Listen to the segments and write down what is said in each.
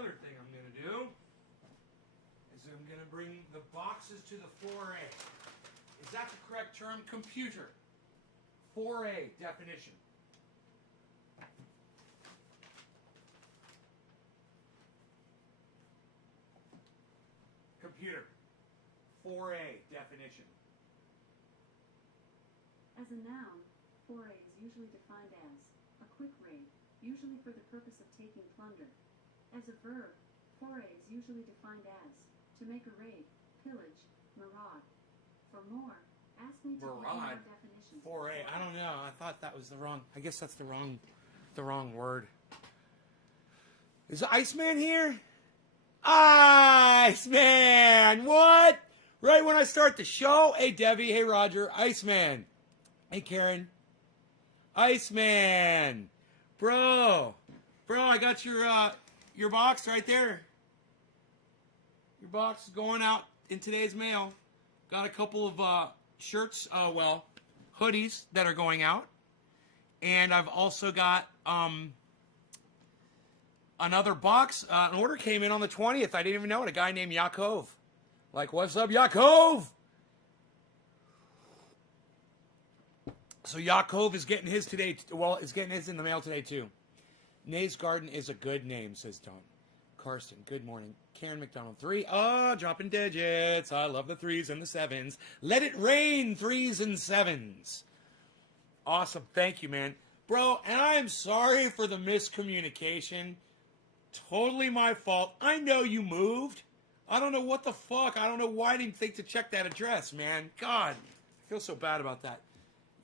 other thing I'm going to do is I'm going to bring the boxes to the 4A. Is that the correct term? Computer. 4A definition. Computer. 4A definition. As a noun, 4A is usually defined as a quick raid, usually for the purpose of taking plunder. As a verb, 4A is usually defined as to make a raid, pillage, maraud. For more, ask me to give more definitions. 4A. I don't know. I thought that was the wrong. I guess that's the wrong word. Is Iceman here? Iceman! What? Right when I start the show? Hey, Debbie. Hey, Roger. Iceman. Hey, Karen. Iceman. Bro, I got your box right there. Your box is going out in today's mail. Got a couple of shirts, hoodies that are going out. And I've also got another box. An order came in on the 20th. I didn't even know it. A guy named Yaakov. Like, what's up, Yaakov? So Yaakov is getting his today. Well, is getting his in the mail today, too. Nay's Garden is a good name, says Tom. Karsten, good morning. Karen McDonald, 3. Oh, dropping digits. I love the 3s and the 7s. Let it rain, 3s and 7s. Awesome. Thank you, man. Bro, and I'm sorry for the miscommunication. Totally my fault. I know you moved. I don't know what the fuck. I don't know why I didn't think to check that address, man. God, I feel so bad about that.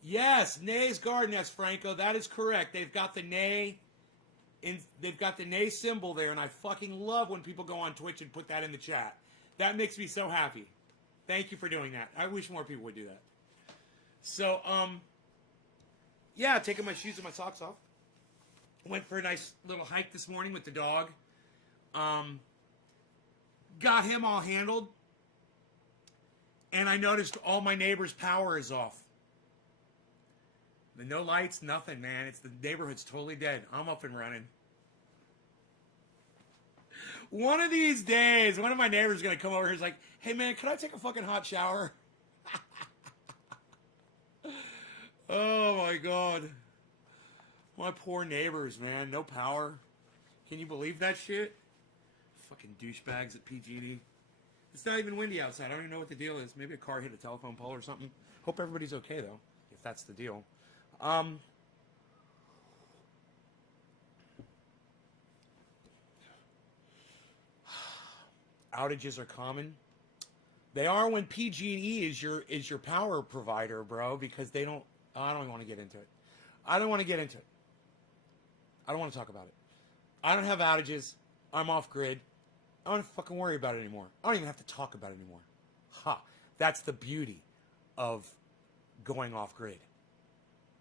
Yes, Nay's Garden, yes, Franco. That is correct. They've got the Nay. They've got the Nay symbol there, and I fucking love when people go on Twitch and put that in the chat. That makes me so happy. Thank you for doing that. I wish more people would do that. So, yeah, taking my shoes and my socks off. Went for a nice little hike this morning with the dog. Got him all handled. And I noticed all my neighbors' power is off. No lights, nothing, man. It's the neighborhood's totally dead. I'm up and running. One of these days, one of my neighbors is going to come over here and is like, hey, man, can I take a fucking hot shower? Oh, my God. My poor neighbors, man. No power. Can you believe that shit? Fucking douchebags at PGD. It's not even windy outside. I don't even know what the deal is. Maybe a car hit a telephone pole or something. Hope everybody's okay, though, if that's the deal. Outages are common. They are when PG&E is your power provider, bro, because they don't. I don't even want to get into it. I don't want to get into it. I don't want to talk about it. I don't have outages. I'm off grid. I don't fucking worry about it anymore. I don't even have to talk about it anymore. Ha! That's the beauty of going off grid.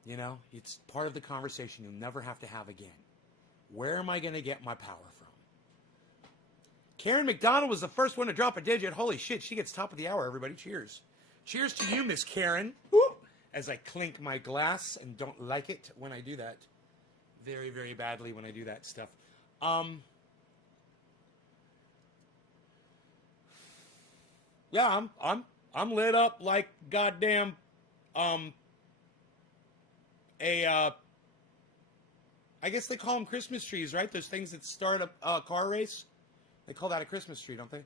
You know, it's part of the conversation you'll never have to have again. Where am I going to get my power from? Karen McDonald was the first one to drop a digit. Holy shit, she gets top of the hour, everybody. Cheers. Cheers to you, Miss Karen. Whoop. As I clink my glass and don't like it when I do that. Very, very badly when I do that stuff. Yeah, I'm lit up like goddamn I guess they call them Christmas trees, right? Those things that start a car race. They call that a Christmas tree, don't they?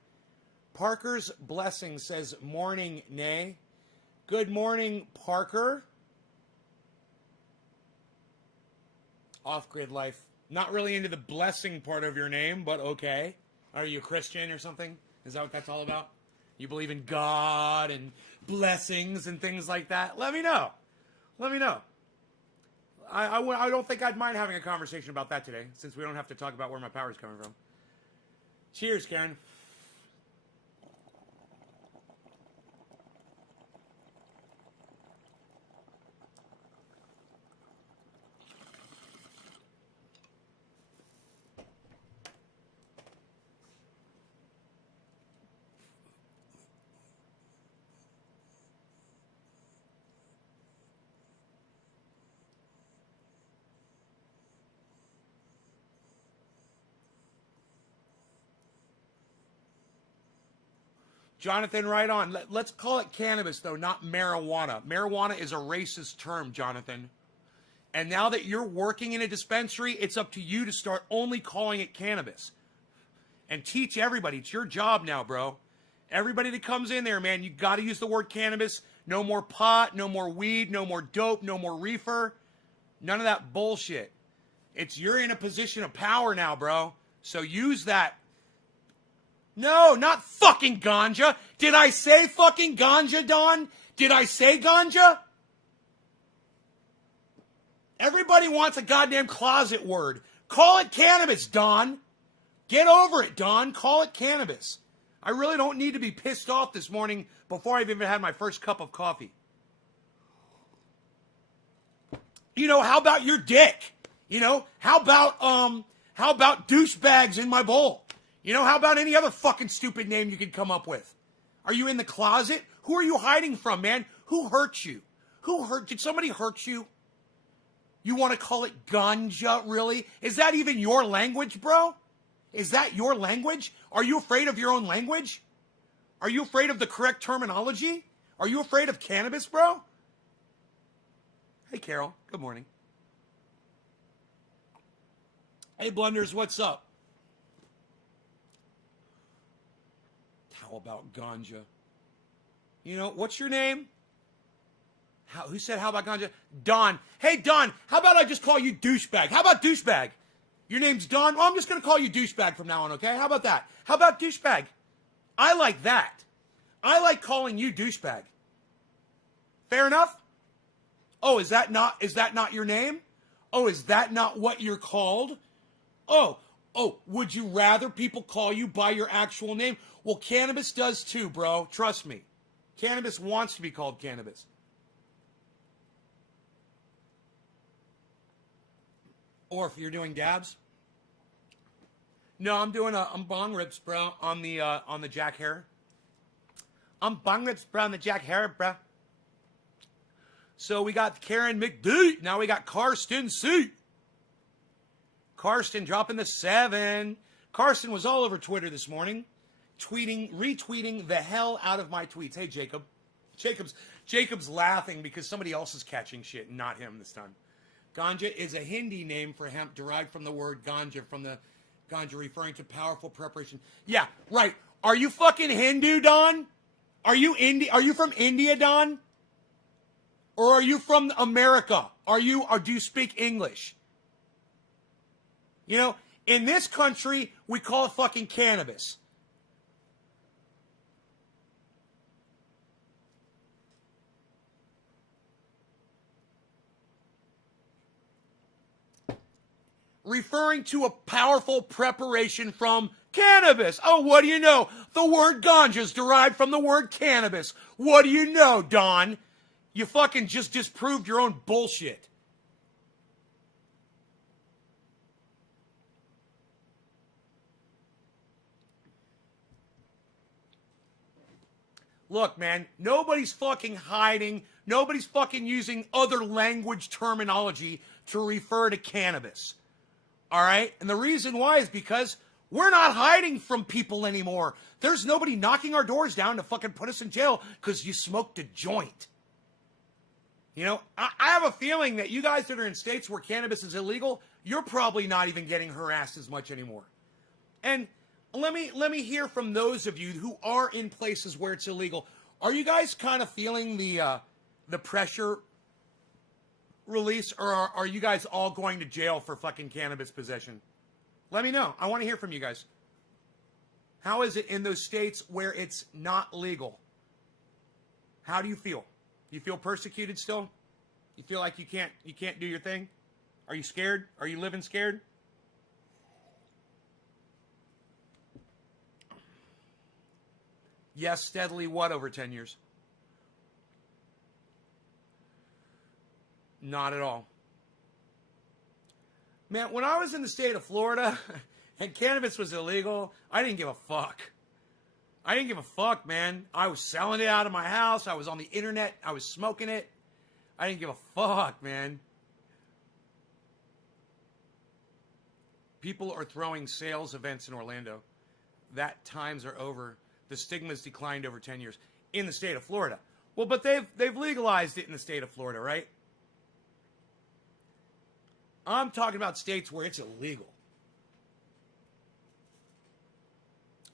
Parker's Blessing says, morning, Nay. Good morning, Parker. Off-grid life. Not really into the blessing part of your name, but okay. Are you a Christian or something? Is that what that's all about? You believe in God and blessings and things like that? Let me know. Let me know. I don't think I'd mind having a conversation about that today, since we don't have to talk about where my power's coming from. Cheers, Karen. Jonathan, right on. Let's call it cannabis, though, not marijuana. Marijuana is a racist term, Jonathan. And now that you're working in a dispensary, it's up to you to start only calling it cannabis. And teach everybody. It's your job now, bro. Everybody that comes in there, man, you got to use the word cannabis. No more pot, no more weed, no more dope, no more reefer. None of that bullshit. You're in a position of power now, bro. So use that. No, not fucking ganja. Did I say fucking ganja, Don? Did I say ganja? Everybody wants a goddamn closet word. Call it cannabis, Don. Get over it, Don. Call it cannabis. I really don't need to be pissed off this morning before I've even had my first cup of coffee. How about your dick? How about douchebags in my bowl? How about any other fucking stupid name you could come up with? Are you in the closet? Who are you hiding from, man? Who hurt you? Did somebody hurt you? You want to call it ganja, really? Is that even your language, bro? Is that your language? Are you afraid of your own language? Are you afraid of the correct terminology? Are you afraid of cannabis, bro? Hey, Carol. Good morning. Hey, Blunders, what's up? How about ganja? What's your name? Who said how about ganja? Don. Hey, Don, how about I just call you douchebag? How about douchebag? Your name's Don? Well, I'm just going to call you douchebag from now on, okay? How about that? How about douchebag? I like that. I like calling you douchebag. Fair enough? Oh, is that not your name? Oh, is that not what you're called? Oh, would you rather people call you by your actual name? Well, cannabis does too, bro. Trust me. Cannabis wants to be called cannabis. Or if you're doing dabs. No, I'm bong rips, bro, on the Jack Herer. I'm bong rips, bro, on the Jack Herer, bro. So we got Karen McD. Now we got Karsten C. Karsten dropping the 7. Karsten was all over Twitter this morning, retweeting the hell out of my tweets. Hey, Jacob. Jacob's laughing because somebody else is catching shit, not him this time. Ganja is a Hindi name for hemp derived from the word ganja, from the ganja referring to powerful preparation. Yeah, right. Are you fucking Hindu, Don? Are you from India, Don? Or are you from America? Or do you speak English? In this country, we call it fucking cannabis. Referring to a powerful preparation from cannabis. Oh, what do you know? The word ganja is derived from the word cannabis. What do you know, Don? You fucking just disproved your own bullshit. Look, man, nobody's fucking hiding. Nobody's fucking using other language terminology to refer to cannabis. All right? And the reason why is because we're not hiding from people anymore. There's nobody knocking our doors down to fucking put us in jail because you smoked a joint. I have a feeling that you guys that are in states where cannabis is illegal, you're probably not even getting harassed as much anymore. And let me hear from those of you who are in places where it's illegal. Are you guys kind of feeling the pressure release, or are you guys all going to jail for fucking cannabis possession? Let me know. I want to hear from you guys. How is it in those states where it's not legal? How do you feel? You feel persecuted still? You feel like you can't do your thing? Are you scared? Are you living scared? Yes, steadily what over 10 years? Not at all. Man, when I was in the state of Florida and cannabis was illegal, I didn't give a fuck. I didn't give a fuck, man. I was selling it out of my house. I was on the internet. I was smoking it. I didn't give a fuck, man. People are throwing sales events in Orlando. That times are over. the stigma's declined over 10 years in the state of Florida. Well, but they've legalized it in the state of Florida, right? I'm talking about states where it's illegal.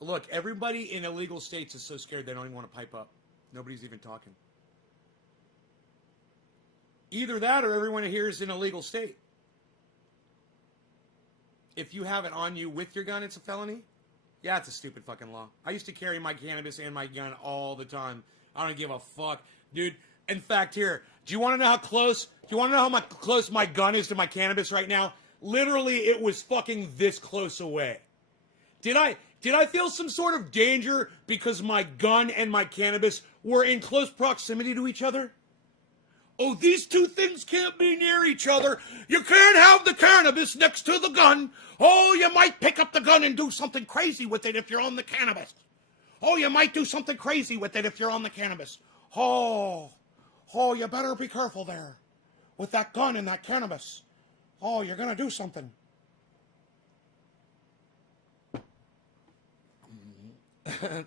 Look, everybody in illegal states is so scared they don't even want to pipe up. Nobody's even talking. Either that or everyone here is in a legal state. If you have it on you with your gun, it's a felony? Yeah, it's a stupid fucking law. I used to carry my cannabis and my gun all the time. I don't give a fuck. Dude, in fact, here, do you want to know how close? Do you want to know how close my gun is to my cannabis right now? Literally, it was fucking this close away. Did I feel some sort of danger because my gun and my cannabis were in close proximity to each other? Oh, these two things can't be near each other. You can't have the cannabis next to the gun. Oh, you might pick up the gun and do something crazy with it if you're on the cannabis. Oh, you might do something crazy with it if you're on the cannabis. Oh, you better be careful there with that gun and that cannabis. Oh, you're going to do something.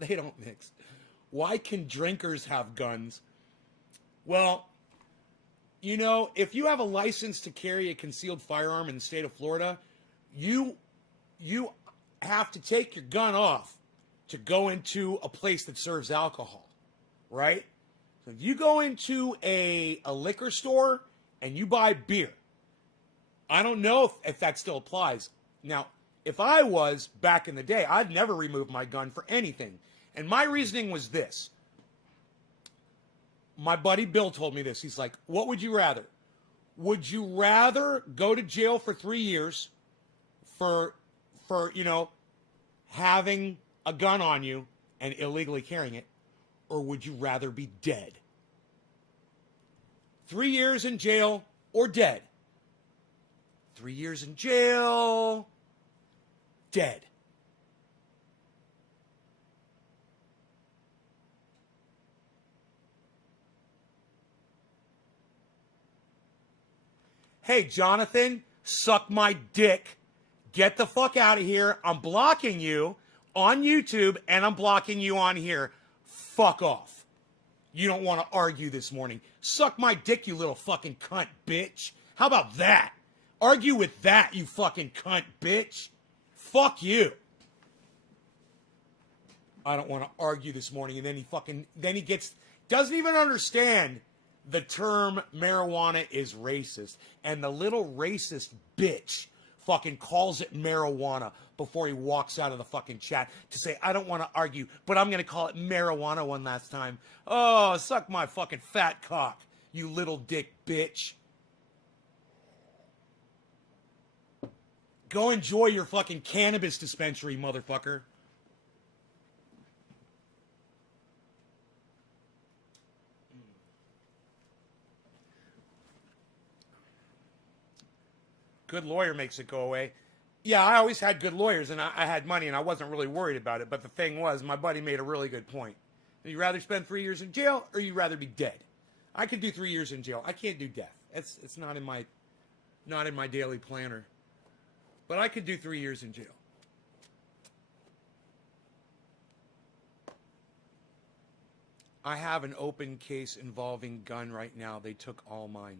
They don't mix. Why can drinkers have guns? Well, you know, if you have a license to carry a concealed firearm in the state of Florida, you have to take your gun off to go into a place that serves alcohol, right? So if you go into a liquor store and you buy beer, I don't know if that still applies. Now, if I was back in the day, I'd never remove my gun for anything. And my reasoning was this. My buddy Bill told me this. He's like, what would you rather? Would you rather go to jail for 3 years for having a gun on you and illegally carrying it? Or would you rather be dead? 3 years in jail or dead? 3 years in jail, dead. Hey, Jonathan, suck my dick. Get the fuck out of here. I'm blocking you on YouTube, and I'm blocking you on here. Fuck off. You don't want to argue this morning. Suck my dick, you little fucking cunt, bitch. How about that? Argue with that, you fucking cunt, bitch. Fuck you. I don't want to argue this morning, and then he doesn't even understand the term marijuana is racist, and the little racist bitch fucking calls it marijuana before he walks out of the fucking chat to say, I don't want to argue, but I'm going to call it marijuana one last time. Oh, suck my fucking fat cock, you little dick bitch. Go enjoy your fucking cannabis dispensary, motherfucker. Good lawyer makes it go away. Yeah, I always had good lawyers, and I had money, and I wasn't really worried about it. But the thing was, my buddy made a really good point. Would you rather spend 3 years in jail, or you rather be dead? I could do 3 years in jail. I can't do death. It's not in my daily planner. But I could do 3 years in jail. I have an open case involving gun right now. They took all mine.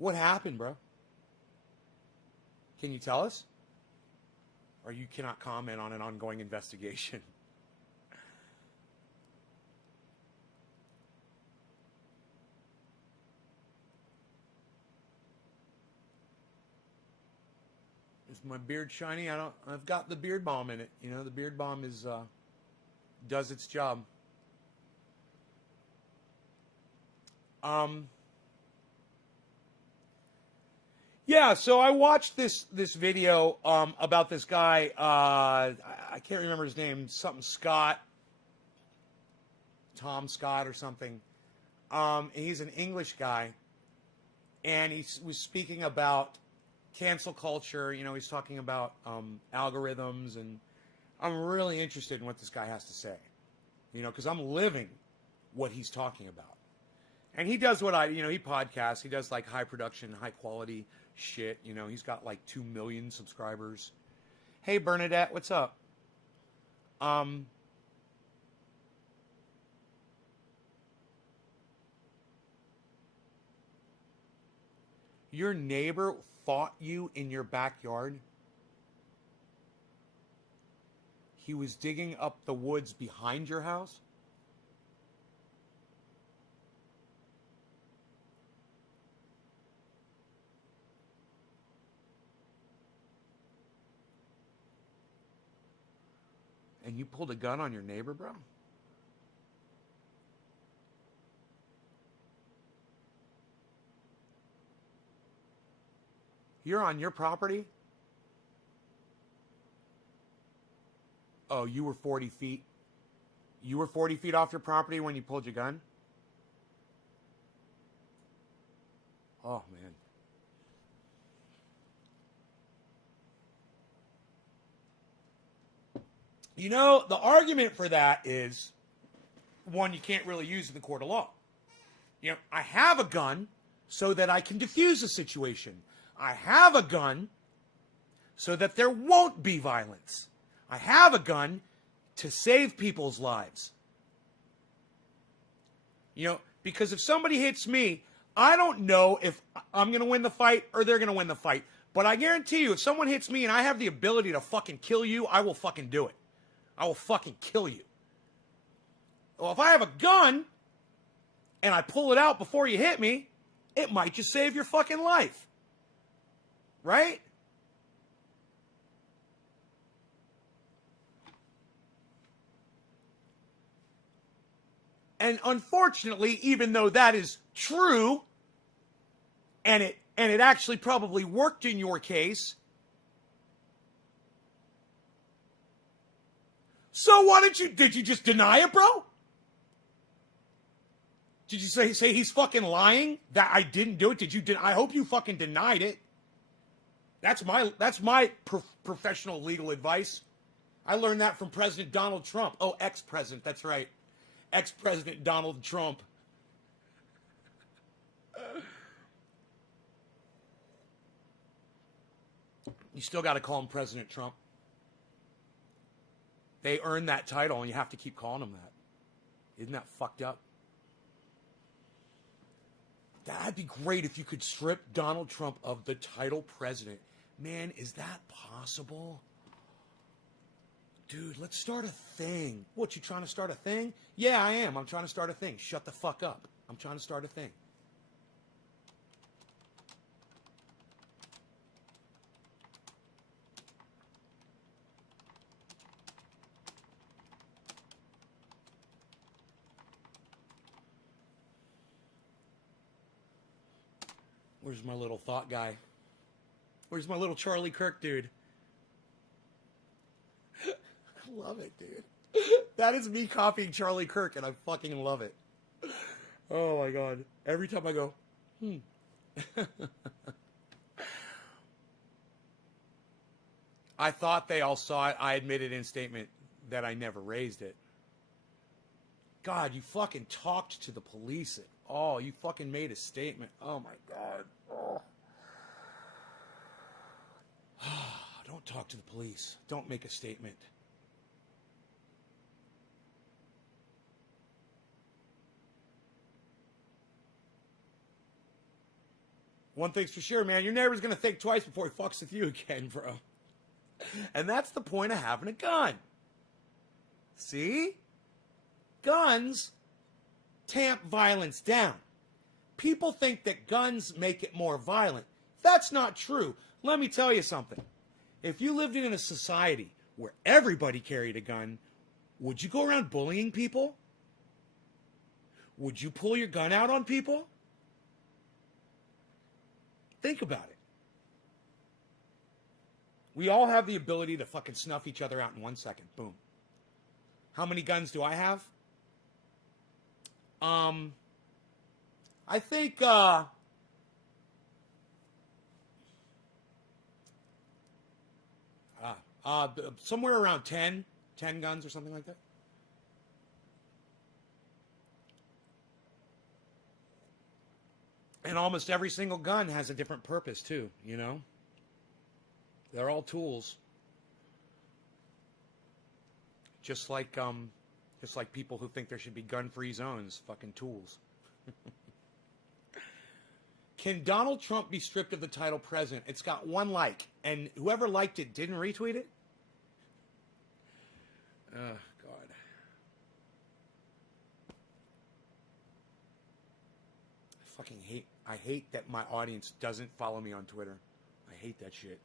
What happened, bro? Can you tell us? Or you cannot comment on an ongoing investigation? Is my beard shiny? I've got the beard balm in it. You know, the beard balm does its job. Yeah, so I watched this video about this guy. I can't remember his name. Something Scott, Tom Scott or something. He's an English guy, and he was speaking about cancel culture. You know, he's talking about algorithms, and I'm really interested in what this guy has to say. You know, because I'm living what he's talking about. And he does what he podcasts. He does like high production, high quality shit. You know, he's got like 2 million subscribers. Hey, Bernadette, what's up? Your neighbor fought you in your backyard? He was digging up the woods behind your house? And you pulled a gun on your neighbor, bro? You're on your property? Oh, you were 40 feet. You were 40 feet off your property when you pulled your gun? Oh, man. You know, the argument for that is, one, you can't really use in the court of law. You know, I have a gun so that I can defuse a situation. I have a gun so that there won't be violence. I have a gun to save people's lives. You know, because if somebody hits me, I don't know if I'm going to win the fight or they're going to win the fight. But I guarantee you, if someone hits me and I have the ability to fucking kill you, I will fucking do it. I will fucking kill you. Well, if I have a gun and I pull it out before you hit me, it might just save your fucking life. Right? And unfortunately, even though that is true, and it actually probably worked in your case, so did you just deny it, bro? Did you say he's fucking lying that I didn't do it? I hope you fucking denied it. That's my professional legal advice. I learned that from President Donald Trump. Oh, ex-president, that's right. Ex-President Donald Trump. You still got to call him President Trump. They earned that title, and you have to keep calling him that. Isn't that fucked up? That'd be great if you could strip Donald Trump of the title president. Man, is that possible? Dude, let's start a thing. What, you trying to start a thing? Yeah, I am. I'm trying to start a thing. Shut the fuck up. I'm trying to start a thing. Where's my little thought guy? Where's my little Charlie Kirk dude? I love it, dude. That is me copying Charlie Kirk, and I fucking love it. Oh, my God. Every time I go, I thought they all saw it. I admitted in statement that I never raised it. God, you fucking talked to the police. Oh, you fucking made a statement. Oh, my God. Oh. Don't talk to the police. Don't make a statement. One thing's for sure, man. Your neighbor's going to think twice before he fucks with you again, bro. And that's the point of having a gun. See? Guns tamp violence down. People think that guns make it more violent. That's not true. Let me tell you something. If you lived in a society where everybody carried a gun, would you go around bullying people? Would you pull your gun out on people? Think about it. We all have the ability to fucking snuff each other out in 1 second. Boom. How many guns do I have? I think, somewhere around 10 guns or something like that. And almost every single gun has a different purpose too, you know? They're all tools. Just like people who think there should be gun-free zones, fucking tools. Can Donald Trump be stripped of the title president? It's got 1 like, and whoever liked it didn't retweet it? Oh, God. I hate that my audience doesn't follow me on Twitter. I hate that shit.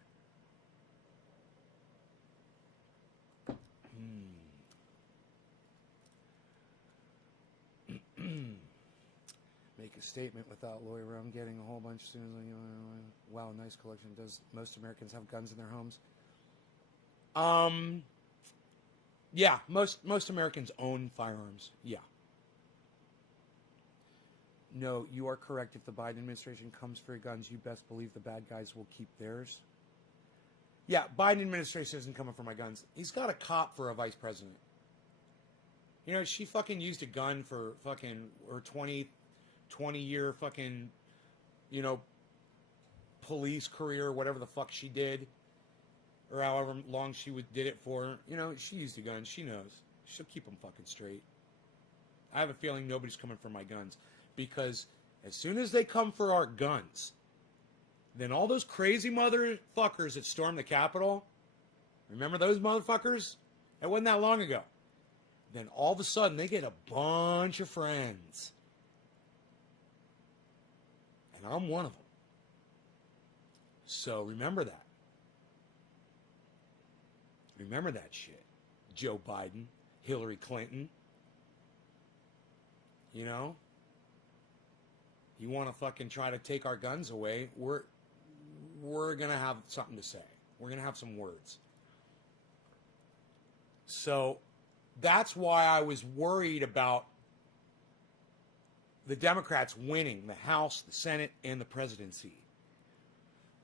Make a statement without lawyer. I'm getting a whole bunch of students. Wow, nice collection. Does most Americans have guns in their homes? Yeah, most Americans own firearms. Yeah. No, you are correct. If the Biden administration comes for guns, you best believe the bad guys will keep theirs. Yeah, Biden administration isn't coming for my guns. He's got a cop for a vice president. You know, she fucking used a gun for fucking her 20-year fucking, you know, police career, whatever the fuck she did, or however long she did it for. You know, she used a gun. She knows. She'll keep them fucking straight. I have a feeling nobody's coming for my guns. Because as soon as they come for our guns, then all those crazy motherfuckers that stormed the Capitol, remember those motherfuckers? That wasn't that long ago. Then all of a sudden they get a bunch of friends. And I'm one of them. So remember that. Remember that shit. Joe Biden, Hillary Clinton. You know? You want to fucking try to take our guns away, we're going to have something to say. We're going to have some words. So that's why I was worried about the Democrats winning the House, the Senate, and the presidency.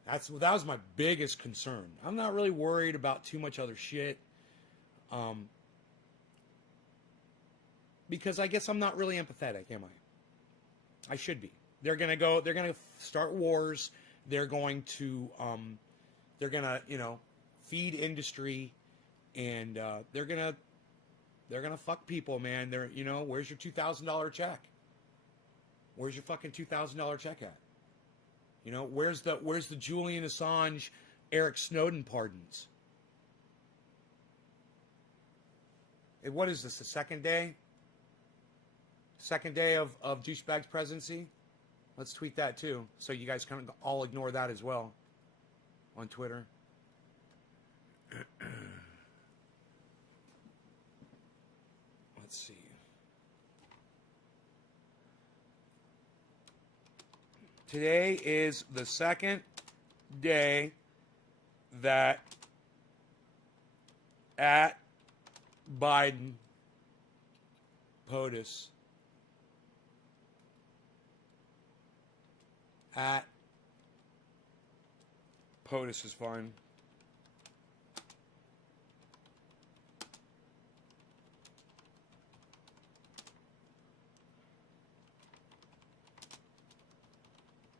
That was my biggest concern. I'm not really worried about too much other shit. Because I guess I'm not really empathetic, am I? I should be. They're going to start wars. They're going to, you know, feed industry, and they're going to fuck people, man. You know, where's your $2,000 check? Where's your fucking $2,000 check at? You know, where's the Julian Assange, Eric Snowden pardons? What is this, the second day? Second day of douchebag's presidency? Let's tweet that too, so you guys can all ignore that as well on Twitter. Let's see. Today is the second day that at Biden POTUS at POTUS is fine.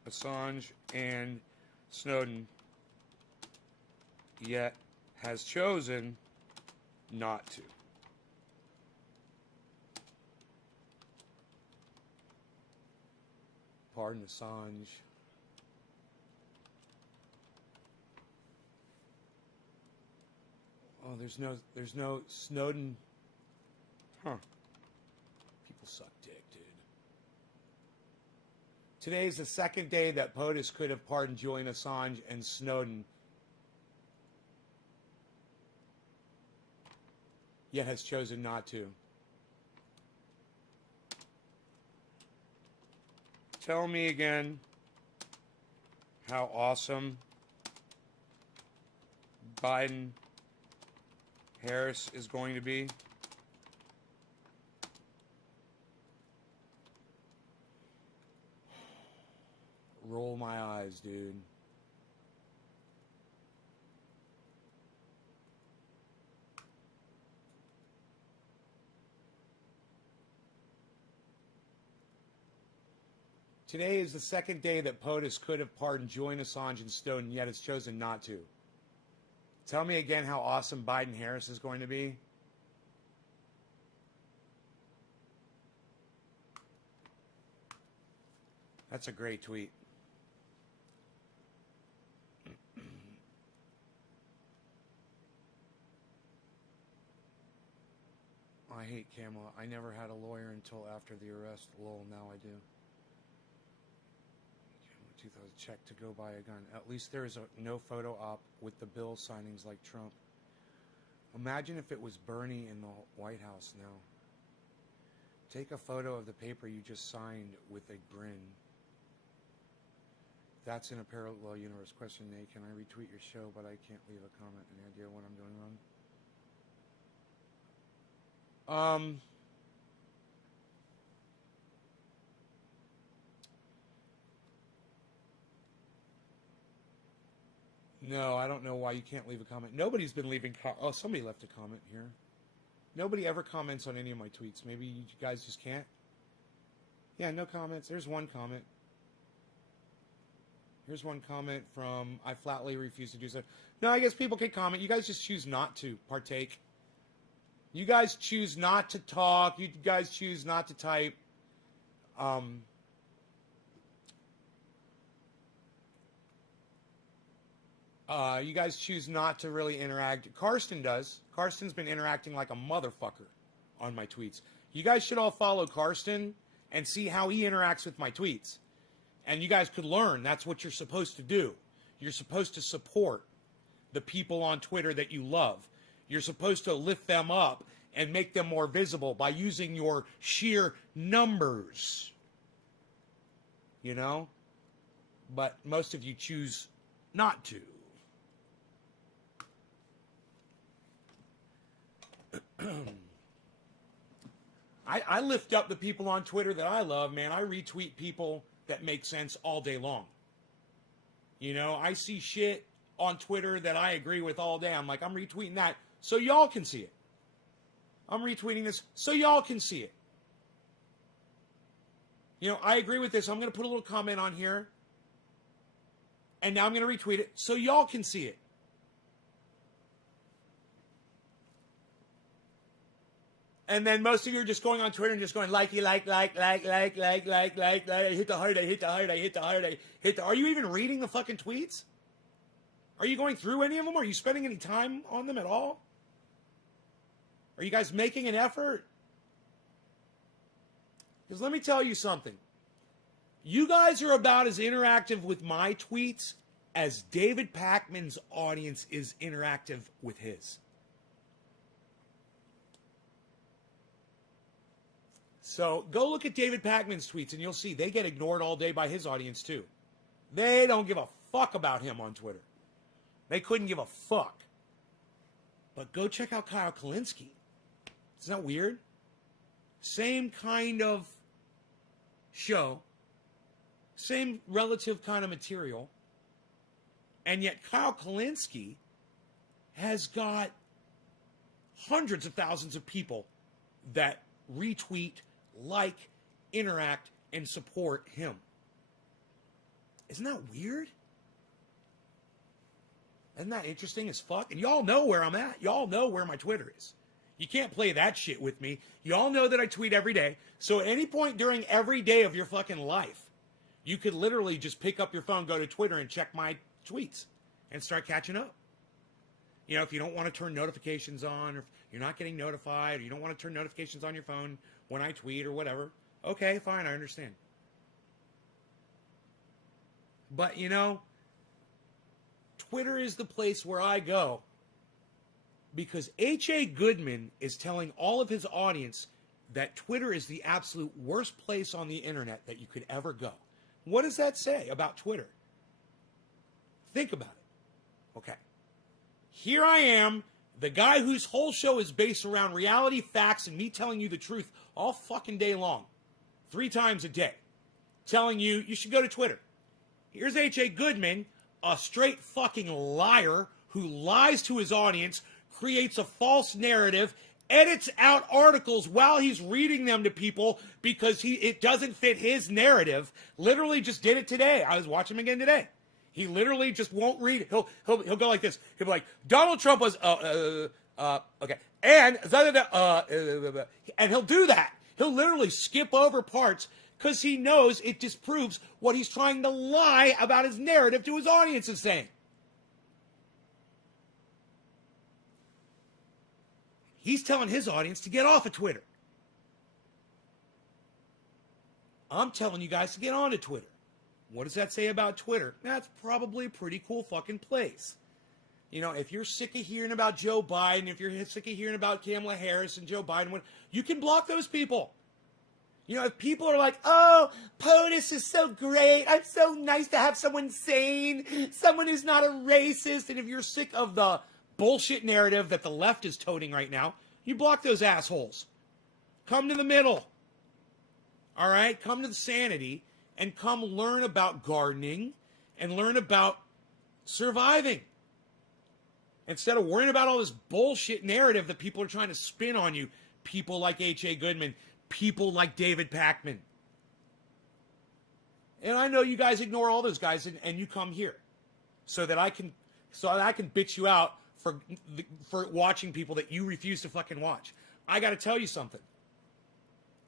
Assange and Snowden yet has chosen not to. Pardon Assange. Oh, there's no Snowden. Huh. People suck dick, dude. Today is the second day that POTUS could have pardoned Julian Assange and Snowden, yet has chosen not to. Tell me again how awesome Biden Harris is going to be. Roll my eyes, dude. Today is the second day that POTUS could have pardoned Julian Assange and Snowden, yet has chosen not to. Tell me again how awesome Biden Harris is going to be. That's a great tweet. I hate Camelot. I never had a lawyer until after the arrest. Lol, now I do. 2000 check to go buy a gun. At least there is no photo op with the bill signings like Trump. Imagine if it was Bernie in the White House now. Take a photo of the paper you just signed with a grin. That's in a parallel universe. Question, Nate, can I retweet your show, but I can't leave a comment? Any idea what I'm doing wrong? No, I don't know why you can't leave a comment. Nobody's been leaving oh, somebody left a comment here. Nobody ever comments on any of my tweets. Maybe you guys just can't? Yeah, no comments. There's one comment. Here's one comment from, I flatly refuse to do so. No, I guess people can comment. You guys just choose not to partake. You guys choose not to talk. You guys choose not to type. You guys choose not to really interact. Karsten does. Karsten's been interacting like a motherfucker on my tweets. You guys should all follow Karsten and see how he interacts with my tweets. And you guys could learn that's what you're supposed to do. You're supposed to support the people on Twitter that you love. You're supposed to lift them up and make them more visible by using your sheer numbers. You know? But most of you choose not to. I lift up the people on Twitter that I love, man. I retweet people that make sense all day long. You know, I see shit on Twitter that I agree with all day. I'm like, I'm retweeting that so y'all can see it. I'm retweeting this so y'all can see it. You know, I agree with this. I'm going to put a little comment on here. And now I'm going to retweet it so y'all can see it. And then most of you are just going on Twitter and just going like, hit the heart. Are you even reading the fucking tweets? Are you going through any of them? Are you spending any time on them at all? Are you guys making an effort? Because let me tell you something. You guys are about as interactive with my tweets as David Pakman's audience is interactive with his. So go look at David Pakman's tweets and you'll see they get ignored all day by his audience too. They don't give a fuck about him on Twitter. They couldn't give a fuck. But go check out Kyle Kulinski. Isn't that weird? Same kind of show. Same relative kind of material. And yet Kyle Kulinski has got hundreds of thousands of people that retweet, like, interact, and support him. Isn't that weird? Isn't that interesting as fuck? And y'all know where I'm at. Y'all know where my Twitter is. You can't play that shit with me. Y'all know that I tweet every day. So at any point during every day of your fucking life, you could literally just pick up your phone, go to Twitter, and check my tweets and start catching up. You know, if you don't want to turn notifications on, or if you're not getting notified, or you don't want to turn notifications on your phone when I tweet or whatever, okay, fine, I understand. But, you know, Twitter is the place where I go because H.A. Goodman is telling all of his audience that Twitter is the absolute worst place on the internet that you could ever go. What does that say about Twitter? Think about it. Okay. Here I am, the guy whose whole show is based around reality, facts, and me telling you the truth all fucking day long, 3 times a day, telling you you should go to Twitter. Here's H.A. Goodman, a straight fucking liar who lies to his audience, creates a false narrative, edits out articles while he's reading them to people because it doesn't fit his narrative. Literally just did it today. I was watching him again today. He literally just won't read. He'll go like this. He'll be like, Donald Trump was okay, and he'll do that. He'll literally skip over parts because he knows it disproves what he's trying to lie about his narrative to his audience is saying. He's telling his audience to get off of Twitter. I'm telling you guys to get onto Twitter. What does that say about Twitter? That's probably a pretty cool fucking place. You know, if you're sick of hearing about Joe Biden, if you're sick of hearing about Kamala Harris and Joe Biden, you can block those people. You know, if people are like, oh, POTUS is so great. I'm so nice to have someone sane, someone who's not a racist. And if you're sick of the bullshit narrative that the left is toting right now, you block those assholes. Come to the middle. All right? Come to the sanity and come learn about gardening and learn about surviving. Instead of worrying about all this bullshit narrative that people are trying to spin on you, people like H.A. Goodman, people like David Pakman. And I know you guys ignore all those guys and you come here so that I can bitch you out for watching people that you refuse to fucking watch. I got to tell you something.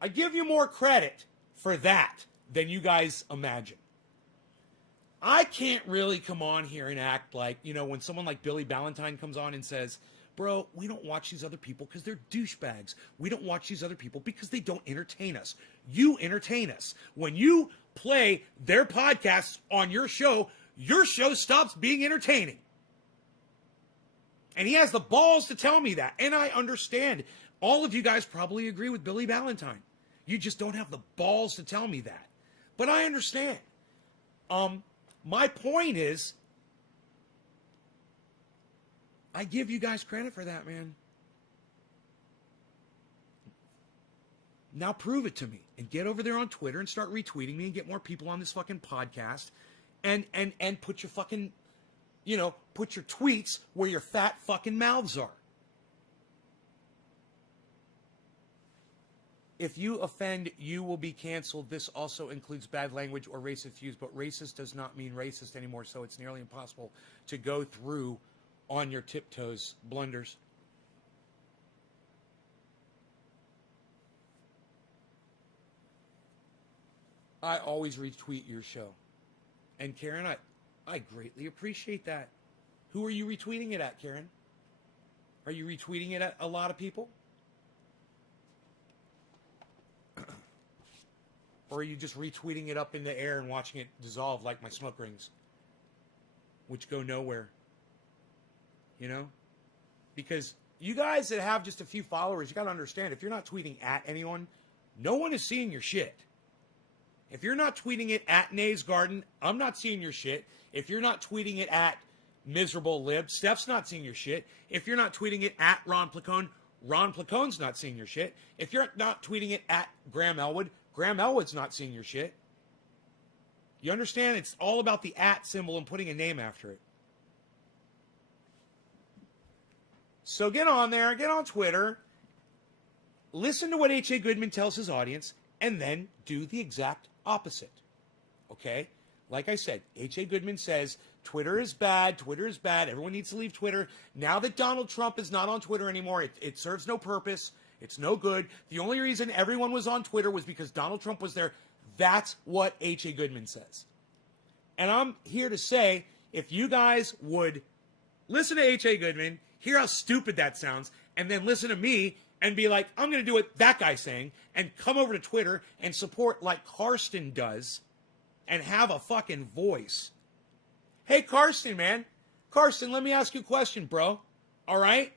I give you more credit for that than you guys imagine. I can't really come on here and act like, you know, when someone like Billy Ballantyne comes on and says, bro, we don't watch these other people because they're douchebags. We don't watch these other people because they don't entertain us. You entertain us. When you play their podcasts on your show stops being entertaining. And he has the balls to tell me that. And I understand. All of you guys probably agree with Billy Ballantyne. You just don't have the balls to tell me that. But I understand. My point is, I give you guys credit for that, man. Now prove it to me and get over there on Twitter and start retweeting me and get more people on this fucking podcast and put your fucking, you know, put your tweets where your fat fucking mouths are. If you offend, you will be canceled. This also includes bad language or racist views, but racist does not mean racist anymore, so it's nearly impossible to go through on your tiptoes, blunders. I always retweet your show. And Karen, I greatly appreciate that. Who are you retweeting it at, Karen? Are you retweeting it at a lot of people? Or are you just retweeting it up in the air and watching it dissolve like my smoke rings, which go nowhere? You know? Because you guys that have just a few followers, you got to understand, if you're not tweeting at anyone, no one is seeing your shit. If you're not tweeting it at Nays Garden, I'm not seeing your shit. If you're not tweeting it at Miserable Lib, Steph's not seeing your shit. If you're not tweeting it at Ron Placone, Ron Placone's not seeing your shit. If you're not tweeting it at Graham Elwood, Graham Elwood's not seeing your shit. You understand? It's all about the at symbol and putting a name after it. So get on there, get on Twitter, listen to what H.A. Goodman tells his audience, and then do the exact opposite. Okay? Like I said, H.A. Goodman says, Twitter is bad, everyone needs to leave Twitter. Now that Donald Trump is not on Twitter anymore, it serves no purpose. It's no good. The only reason everyone was on Twitter was because Donald Trump was there. That's what H.A. Goodman says. And I'm here to say, if you guys would listen to H.A. Goodman, hear how stupid that sounds, and then listen to me and be like, I'm going to do what that guy's saying, and come over to Twitter and support like Karsten does and have a fucking voice. Hey, Karsten, man. Karsten, let me ask you a question, bro. All right?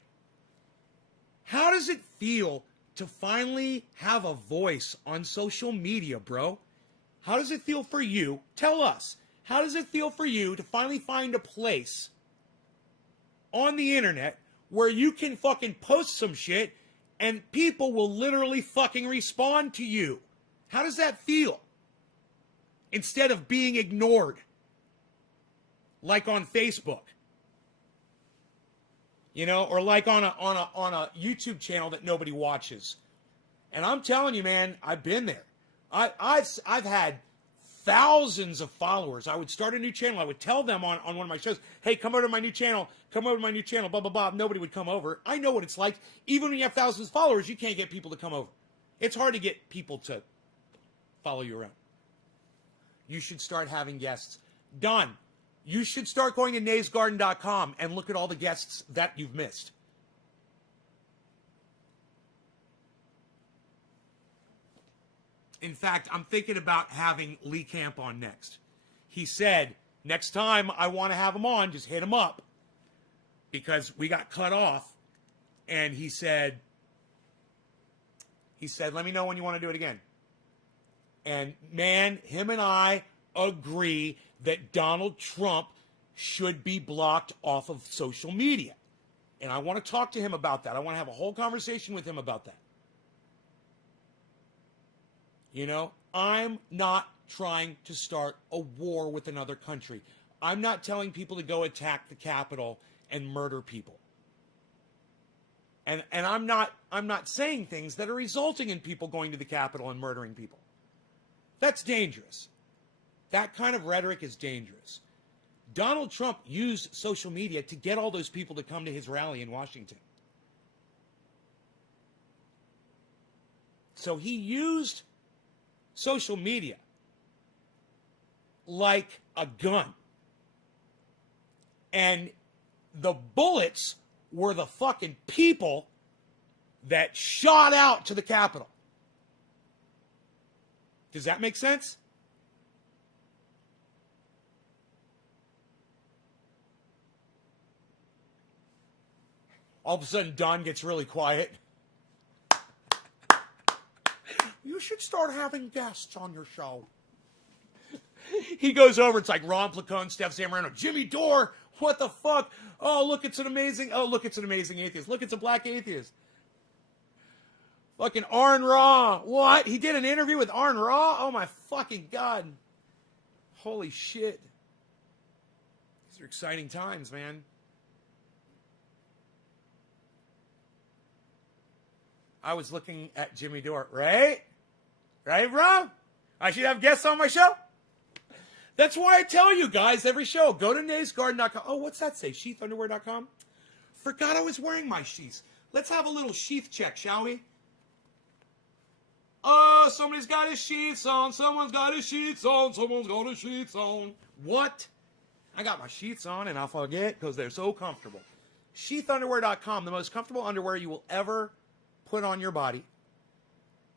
How does it feel to finally have a voice on social media, bro? How does it feel for you? Tell us. How does it feel for you to finally find a place on the internet where you can fucking post some shit and people will literally fucking respond to you? How does that feel? Instead of being ignored, like on Facebook. You know, or like on a YouTube channel that nobody watches. And I'm telling you, man, I've been there. I've had thousands of followers. I would start a new channel. I would tell them on one of my shows, hey, come over to my new channel, blah, blah, blah. Nobody would come over. I know what it's like. Even when you have thousands of followers, you can't get people to come over. It's hard to get people to follow you around. You should start having guests. Don, you should start going to naysgarden.com and look at all the guests that you've missed. In fact, I'm thinking about having Lee Camp on next. He said, next time I want to have him on, just hit him up. Because we got cut off. And he said, let me know when you want to do it again. And man, him and I agree that Donald Trump should be blocked off of social media. And I want to talk to him about that. I want to have a whole conversation with him about that. You know, I'm not trying to start a war with another country. I'm not telling people to go attack the Capitol and murder people. And I'm not saying things that are resulting in people going to the Capitol and murdering people. That's dangerous. That kind of rhetoric is dangerous. Donald Trump used social media to get all those people to come to his rally in Washington. So he used social media like a gun. And the bullets were the fucking people that shot out to the Capitol. Does that make sense? All of a sudden, Don gets really quiet. You should start having guests on your show. He goes over, it's like Ron Placone, Steph Zamorano, Jimmy Dore, what the fuck? Look, it's an amazing atheist. Look, it's a black atheist. Fucking Arn Ra. What? He did an interview with Arn Ra? Oh my fucking God. Holy shit. These are exciting times, man. I was looking at Jimmy Dore, right? Right, bro? I should have guests on my show. That's why I tell you guys every show, go to naysgarden.com. Oh, what's that say? Sheathunderwear.com? Forgot I was wearing my sheaths. Let's have a little sheath check, shall we? Oh, somebody's got his sheaths on. Someone's got his sheaths on. Someone's got his sheaths on. What? I got my sheaths on and I'll forget because they're so comfortable. Sheathunderwear.com, the most comfortable underwear you will ever put on your body.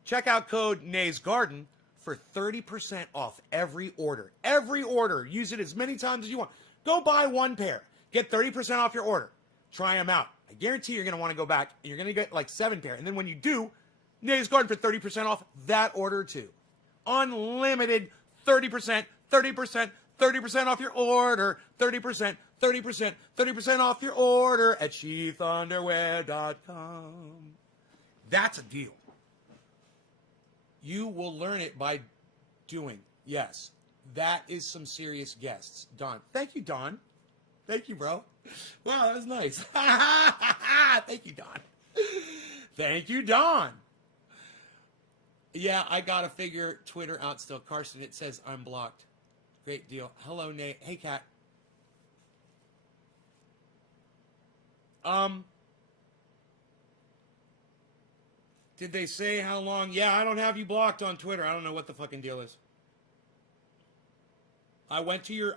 Check out code naysgarden for 30% off every order. Every order. Use it as many times as you want. Go buy one pair. Get 30% off your order. Try them out. I guarantee you're going to want to go back. And you're going to get like 7 pair. And then when you do, Nays Garden for 30% off that order too. Unlimited 30%, 30%, 30% off your order. 30%, 30%, 30% off your order at sheathunderwear.com. That's a deal. You will learn it by doing. Yes, that is some serious guests. Don. Thank you, Don. Thank you, bro. Wow, that was nice. Thank you, Don. Thank you, Don. Yeah, I got to figure Twitter out still. Carson, it says I'm blocked. Great deal. Hello, Nate. Hey, Kat. Did they say how long? Yeah, I don't have you blocked on Twitter. I don't know what the fucking deal is. I went to your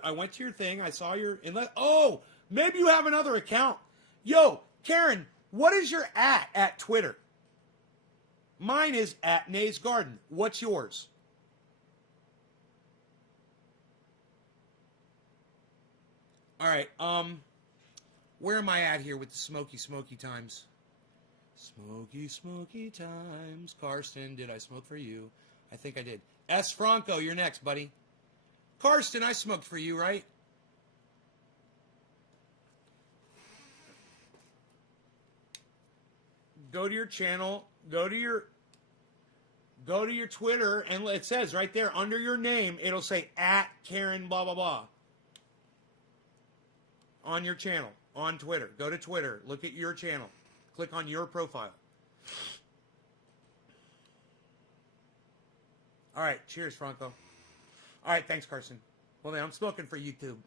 thing. I saw your oh, maybe you have another account. Yo, Karen, what is your at Twitter? Mine is at Nays Garden. What's yours? All right. Where am I at here with the smoky times? Smoky times. Karsten, did I smoke for you? I think I did. S. Franco, you're next, buddy. Karsten, I smoked for you, right? Go to your channel. Go to your Twitter, and it says right there under your name, it'll say at Karen blah blah blah. On your channel, on Twitter. Go to Twitter. Look at your channel. Click on your profile. All right. Cheers, Franco. All right. Thanks, Carson. Well, then I'm smoking for YouTube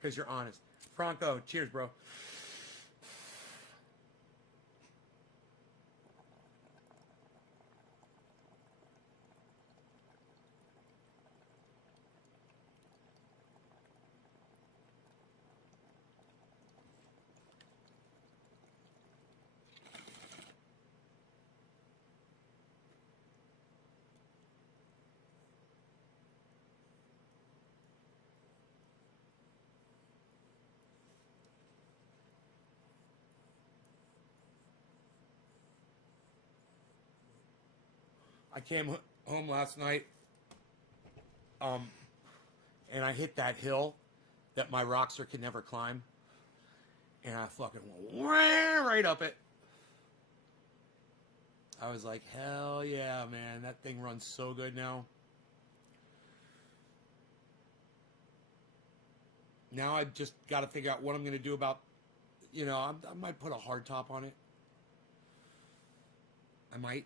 because you're honest. Franco, cheers, bro. I came home last night, and I hit that hill that my Rockster could never climb, and I fucking went right up it. I was like, hell yeah, man, that thing runs so good now. Now I just got to figure out what I'm going to do about, I might put a hard top on it. I might,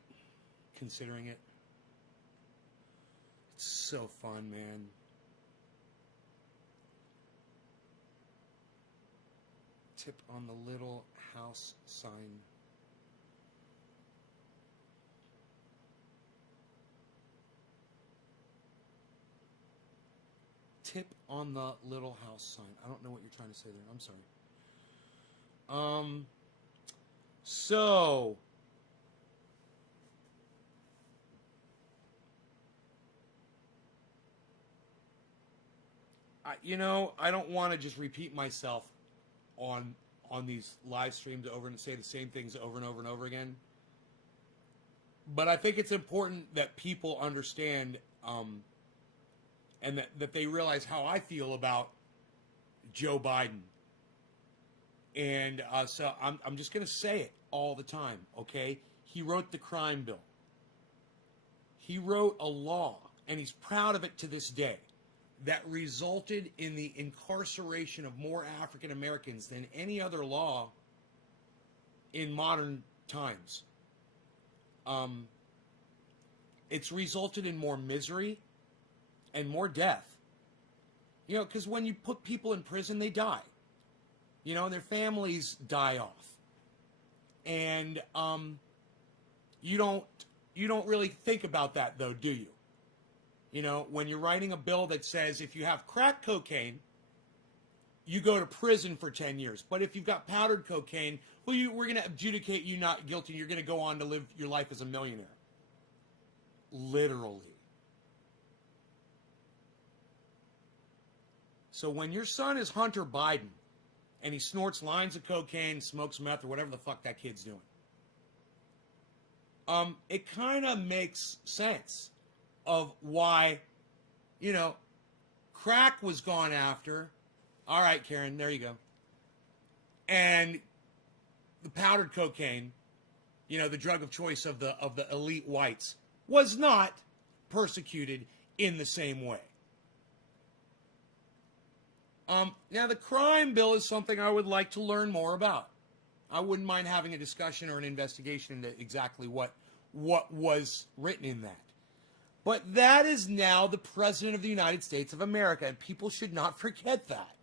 considering it. It's so fun, man. Tip on the little house sign. Tip on the little house sign. I don't know what you're trying to say there. I'm sorry. So I don't want to just repeat myself on these live streams over and say the same things over and over and over again. But I think it's important that people understand and that they realize how I feel about Joe Biden. And so I'm just going to say it all the time, okay? He wrote the crime bill. He wrote a law, and he's proud of it to this day, that resulted in the incarceration of more African Americans than any other law in modern times. It's resulted in more misery and more death. Because when you put people in prison, they die. And their families die off. And you don't really think about that, though, do you? When you're writing a bill that says if you have crack cocaine, you go to prison for 10 years. But if you've got powdered cocaine, well, we're going to adjudicate you not guilty. You're going to go on to live your life as a millionaire. Literally. So when your son is Hunter Biden and he snorts lines of cocaine, smokes meth, or whatever the fuck that kid's doing, it kind of makes sense of why, crack was gone after. All right, Karen, there you go. And the powdered cocaine, the drug of choice of the elite whites, was not persecuted in the same way. Now, the crime bill is something I would like to learn more about. I wouldn't mind having a discussion or an investigation into exactly what was written in that. But that is now the President of the United States of America, and people should not forget that.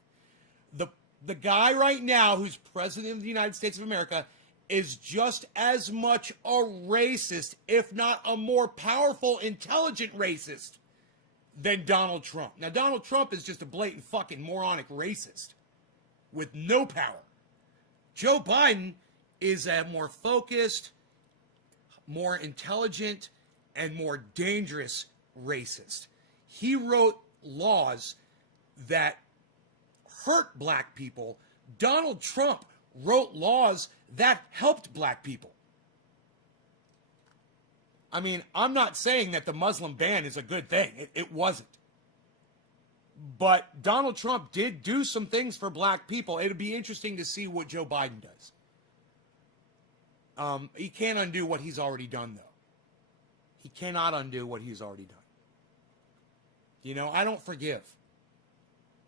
The guy right now who's President of the United States of America is just as much a racist, if not a more powerful, intelligent racist than Donald Trump. Now, Donald Trump is just a blatant fucking moronic racist with no power. Joe Biden is a more focused, more intelligent, and more dangerous racist. He wrote laws that hurt black people. Donald Trump wrote laws that helped black people. I mean, I'm not saying that the Muslim ban is a good thing. It wasn't. But Donald Trump did do some things for black people. It'd be interesting to see what Joe Biden does. He can't undo what he's already done, though. He cannot undo what he's already done. I don't forgive.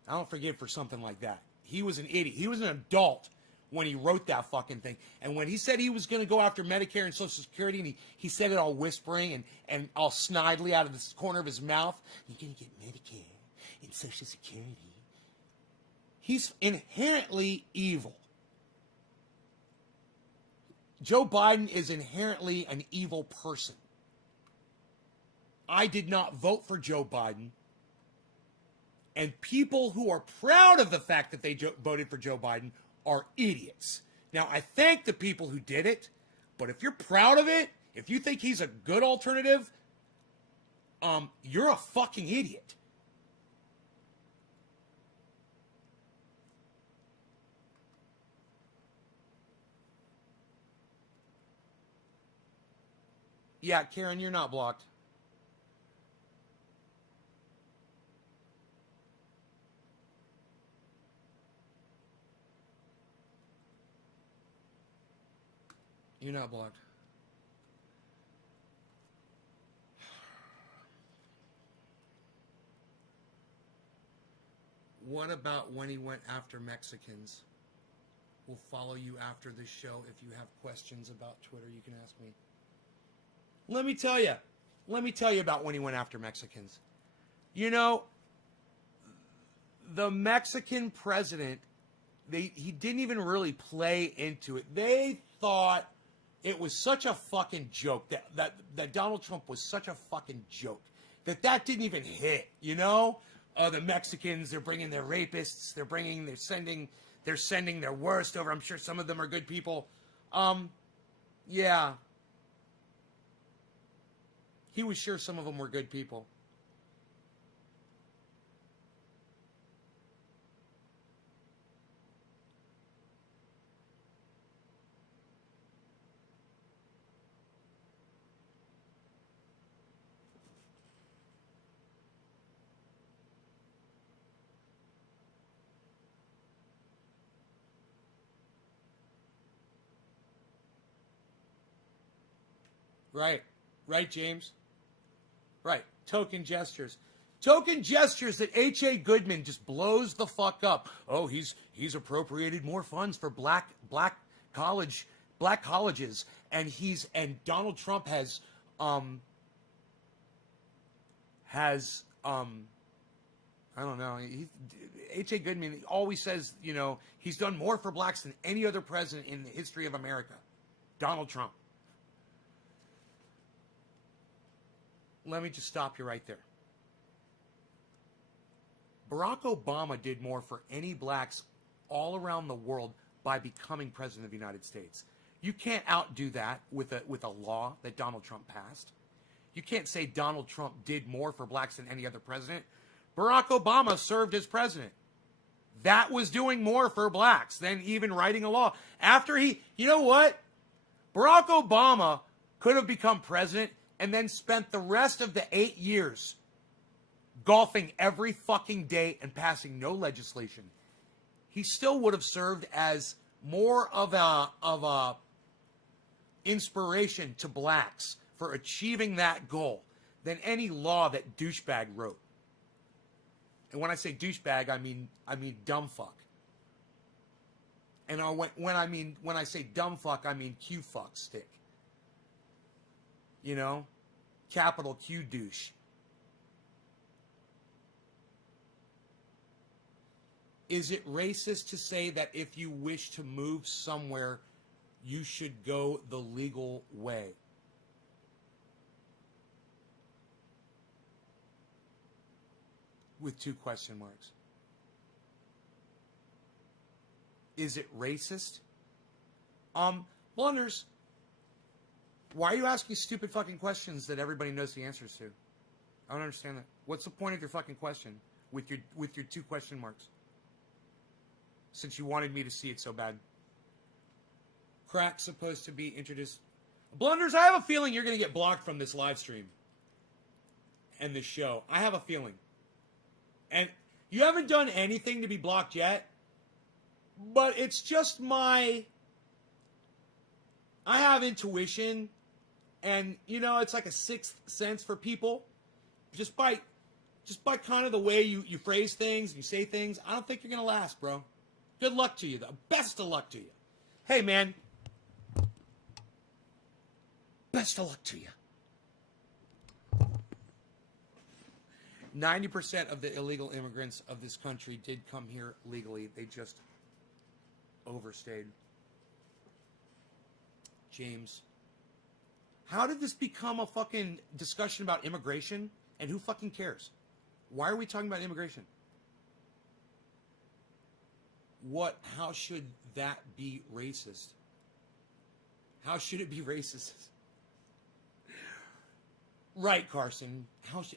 I don't forgive for something like that. He was an idiot. He was an adult when he wrote that fucking thing. And when he said he was going to go after Medicare and Social Security, and he said it all whispering and all snidely out of the corner of his mouth, you're going to get Medicare and Social Security. He's inherently evil. Joe Biden is inherently an evil person. I did not vote for Joe Biden. And people who are proud of the fact that they voted for Joe Biden are idiots. Now, I thank the people who did it, but if you're proud of it, if you think he's a good alternative, you're a fucking idiot. Yeah, Karen, you're not blocked. You're not blocked. What about when he went after Mexicans? We'll follow you after this show. If you have questions about Twitter, you can ask me. Let me tell you. Let me tell you about when he went after Mexicans. You know, the Mexican president, he didn't even really play into it. They thought it was such a fucking joke that Donald Trump was such a fucking joke that didn't even hit, you know? The Mexicans, they're bringing their rapists, they're sending their worst over. I'm sure some of them are good people. Yeah. He was sure some of them were good people. Right. Right, James? Right. Token gestures. Token gestures that H.A. Goodman just blows the fuck up. Oh, he's appropriated more funds for black colleges, and Donald Trump has I don't know. H.A. Goodman always says, you know, he's done more for blacks than any other president in the history of America. Donald Trump. Let me just stop you right there. Barack Obama did more for any blacks all around the world by becoming president of the United States. You can't outdo that with a law that Donald Trump passed. You can't say Donald Trump did more for blacks than any other president. Barack Obama served as president. That was doing more for blacks than even writing a law. After you know what? Barack Obama could have become president and then spent the rest of the 8 years golfing every fucking day and passing no legislation. He still would have served as more of a inspiration to blacks for achieving that goal than any law that douchebag wrote. And when I say douchebag, I mean dumb fuck. And when I say dumb fuck, I mean Q fuck stick. You know? Capital Q douche. Is it racist to say that if you wish to move somewhere, you should go the legal way? With 2 question marks. Is it racist? Blunders, why are you asking stupid fucking questions that everybody knows the answers to? I don't understand that. What's the point of your fucking question with your 2 question marks? Since you wanted me to see it so bad. Crack's supposed to be introduced. Blunders, I have a feeling you're going to get blocked from this live stream and this show. I have a feeling. And you haven't done anything to be blocked yet, but it's just I have intuition, and, you know, it's like a 6th sense for people. Just by kind of the way you phrase things and you say things, I don't think you're going to last, bro. Good luck to you, though. Best of luck to you. Hey, man. Best of luck to you. 90% of the illegal immigrants of this country did come here legally. They just overstayed. James. How did this become a fucking discussion about immigration? And who fucking cares? Why are we talking about immigration? How should that be racist? How should it be racist? Right, Carson.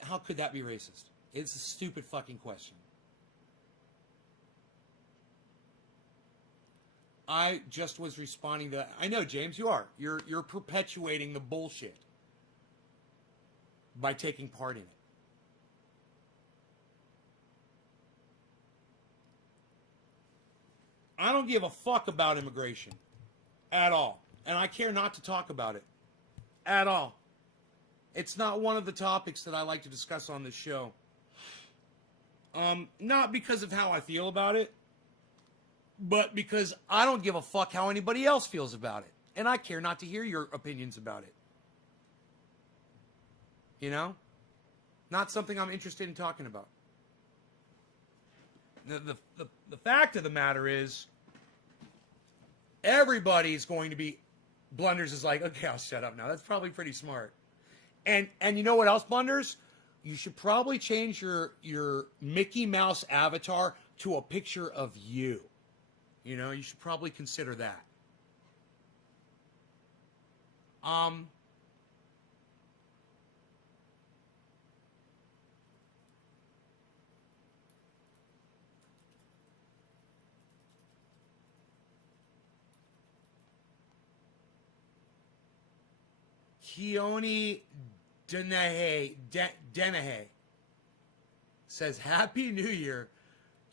How could that be racist? It's a stupid fucking question. I just was responding to that. I know, James, you are. You're perpetuating the bullshit by taking part in it. I don't give a fuck about immigration at all. And I care not to talk about it at all. It's not one of the topics that I like to discuss on this show. Not because of how I feel about it, but because I don't give a fuck how anybody else feels about it. And I care not to hear your opinions about it. You know? Not something I'm interested in talking about. The fact of the matter is, everybody's going to be... Blunders is like, okay, I'll shut up now. That's probably pretty smart. And you know what else, Blunders? You should probably change your Mickey Mouse avatar to a picture of you. You know, you should probably consider that. Keone Denahe says, Happy New Year.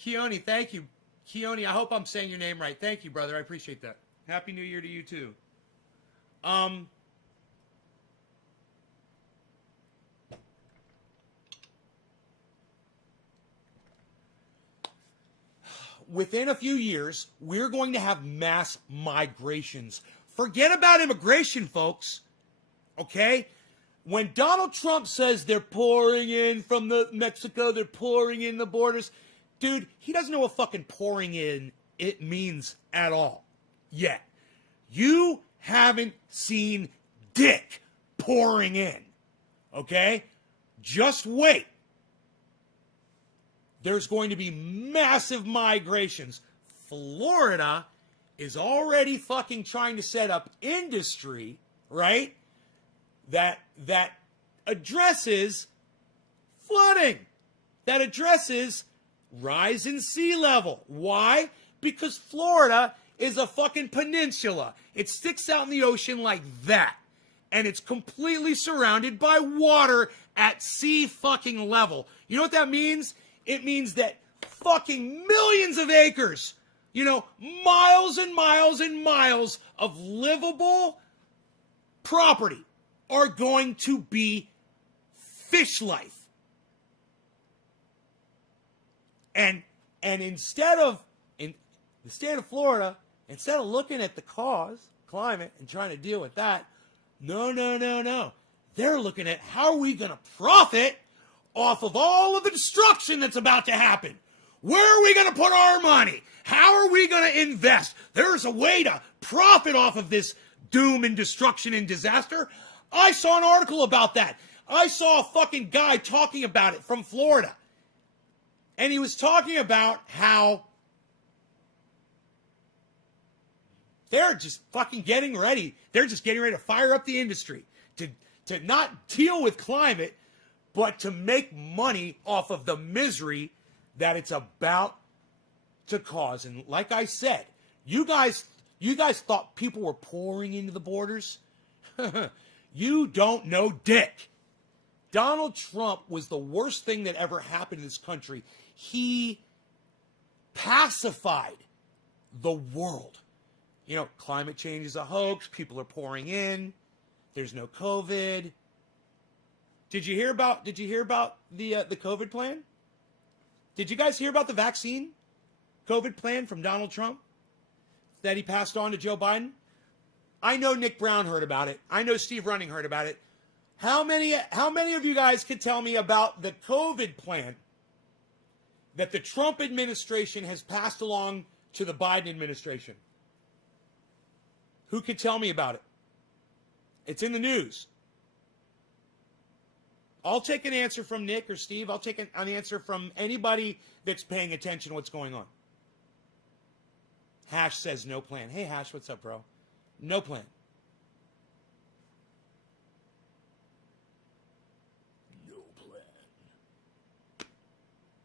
Keone, thank you. Keone, I hope I'm saying your name right. Thank you, brother. I appreciate that. Happy New Year to you, too. Within a few years, we're going to have mass migrations. Forget about immigration, folks. Okay? When Donald Trump says they're pouring in from Mexico, they're pouring in the borders, dude, he doesn't know what fucking pouring in it means at all yet. You haven't seen dick pouring in. Okay? Just wait. There's going to be massive migrations. Florida is already fucking trying to set up industry, right? That addresses flooding, that addresses rise in sea level. Why? Because Florida is a fucking peninsula. It sticks out in the ocean like that. And it's completely surrounded by water at sea fucking level. You know what that means? It means that fucking millions of acres, you know, miles and miles and miles of livable property are going to be fish life. And instead of, in the state of Florida, instead of looking at the climate, and trying to deal with that, no. They're looking at how are we going to profit off of all of the destruction that's about to happen. Where are we going to put our money? How are we going to invest? There's a way to profit off of this doom and destruction and disaster. I saw an article about that. I saw a fucking guy talking about it from Florida. And he was talking about how they're just fucking getting ready. They're just getting ready to fire up the industry to not deal with climate, but to make money off of the misery that it's about to cause. And like I said, you guys thought people were pouring into the borders? You don't know dick. Donald Trump was the worst thing that ever happened in this country. He pacified the world. You know, climate change is a hoax. People are pouring in. There's no COVID. Did you hear about the COVID plan? Did you guys hear about the vaccine COVID plan from Donald Trump that he passed on to Joe Biden? I know Nick Brown heard about it. I know Steve Running heard about it. How many of you guys could tell me about the COVID plan that the Trump administration has passed along to the Biden administration? Who could tell me about it? It's in the news. I'll take an answer from Nick or Steve. I'll take an answer from anybody that's paying attention to what's going on. Hash says no plan. Hey, Hash, what's up, bro? No plan. No plan.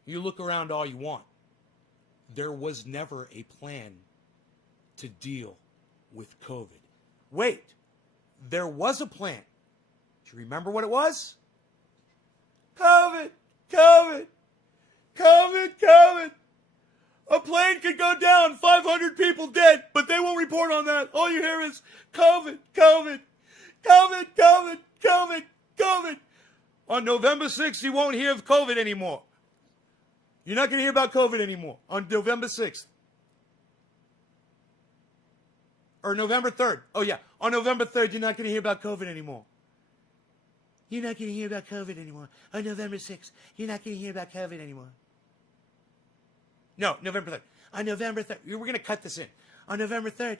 You look around all you want. There was never a plan to deal with COVID. Wait, there was a plan. Do you remember what it was? COVID. A plane could go down, 500 people dead, but they won't report on that. All you hear is COVID. On November 6th, you won't hear of COVID anymore. You're not going to hear about COVID anymore on November 6th. Or November 3rd. Oh, yeah. On November 3rd, you're not going to hear about COVID anymore. You're not going to hear about COVID anymore. On November 6th, you're not going to hear about COVID anymore. No, November 3rd. On November 3rd, we're going to cut this in. On November 3rd,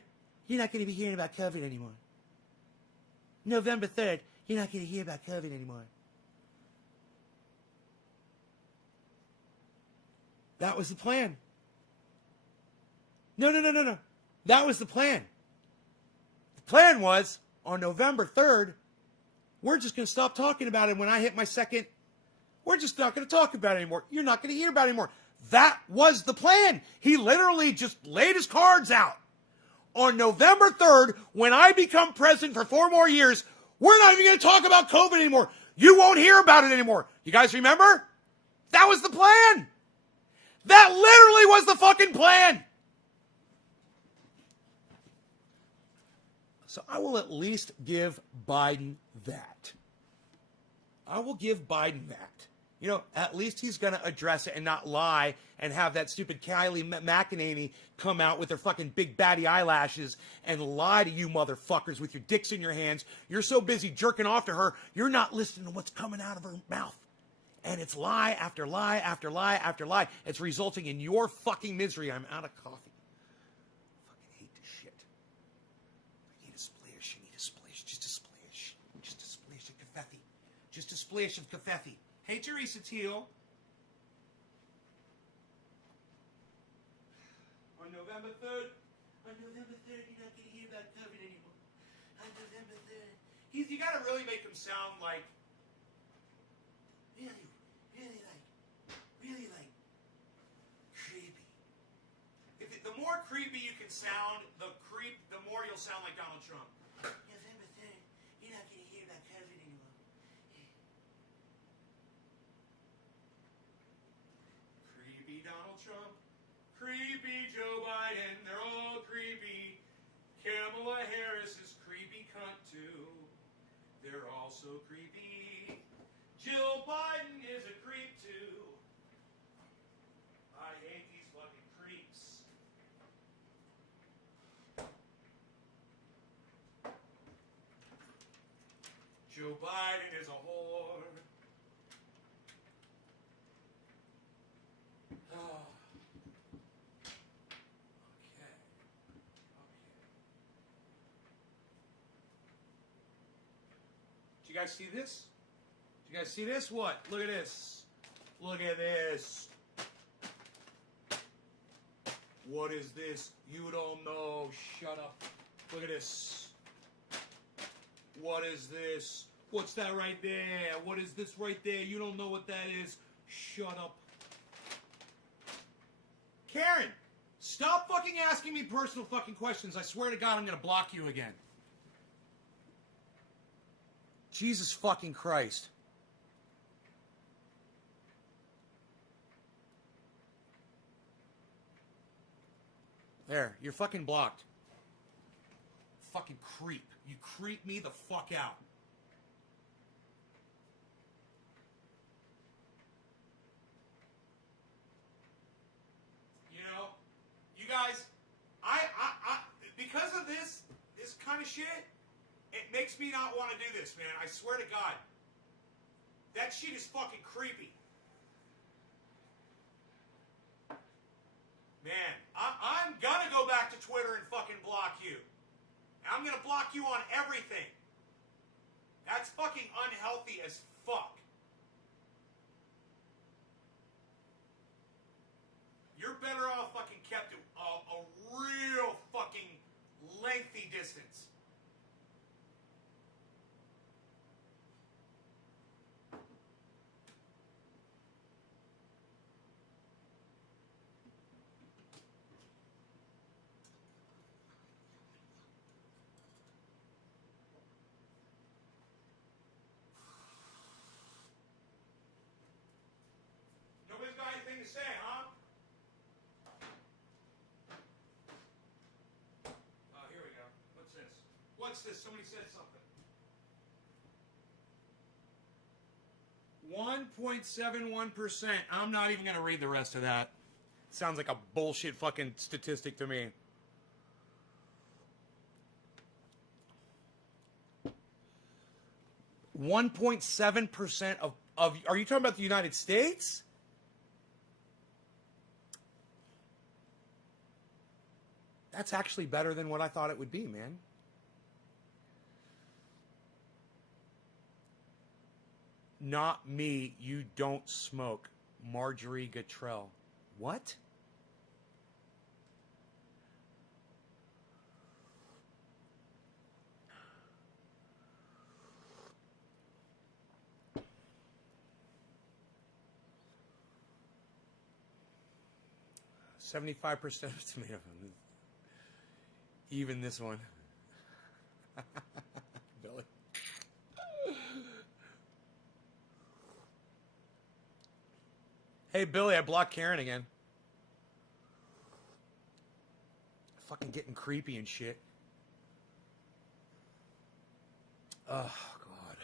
you're not going to be hearing about COVID anymore. November 3rd, you're not going to hear about COVID anymore. That was the plan. No. That was the plan. The plan was, on November 3rd, we're just going to stop talking about it when I hit my second. We're just not going to talk about it anymore. You're not going to hear about it anymore. That was the plan. He literally just laid his cards out. On November 3rd, when I become president for 4 more years, we're not even going to talk about COVID anymore. You won't hear about it anymore. You guys remember? That was the plan. That literally was the fucking plan. So I will at least give Biden that. I will give Biden that. You know, at least he's going to address it and not lie and have that stupid Kylie McEnany come out with her fucking big baddie eyelashes and lie to you motherfuckers with your dicks in your hands. You're so busy jerking off to her, you're not listening to what's coming out of her mouth. And it's lie after lie after lie after lie. It's resulting in your fucking misery. I'm out of coffee. Fucking hate this shit. I need a splash. I need a splash. Just a splash. Just a splash of Covfefe. Just a splash of Covfefe. Hey, Teresa Teal. On November 3rd, you're not going to hear about COVID anymore. On November 3rd. You got to really make him sound like, really creepy. The more creepy you can sound, the more you'll sound like Donald Trump. November 3rd, you're not going to hear about COVID anymore. Creepy Donald Trump, creepy Joe Biden, they're all creepy. Kamala Harris is creepy cunt too. They're also creepy. Jill Biden is a creep too. I hate these fucking creeps. Joe Biden is a whore. Oh. Okay. Did you guys see this? Did you guys see this? What? Look at this. Look at this. What is this? You don't know. Shut up. Look at this. What is this? What's that right there? What is this right there? You don't know what that is. Shut up. Karen, stop fucking asking me personal fucking questions. I swear to God, I'm going to block you again. Jesus fucking Christ. There, you're fucking blocked. Fucking creep. You creep me the fuck out. You know, you guys, I because of this kind of shit, it makes me not want to do this, man. I swear to God. That shit is fucking creepy. Man, I'm gonna go back to Twitter and fucking block you. I'm gonna block you on everything. That's fucking unhealthy as fuck. You're better off fucking kept a real fucking lengthy distance. Nobody's got anything to say, huh? Oh, here we go. What's this? What's this? Somebody said something. 1.71%. I'm not even going to read the rest of that. Sounds like a bullshit fucking statistic to me. .7% of are you talking about the United States? That's actually better than what I thought it would be, man. Not me, you don't smoke. Marjorie Gatrell. What? $75% of tomato. Even this one. Billy. Hey, Billy, I blocked Karen again. Fucking getting creepy and shit. Oh, God.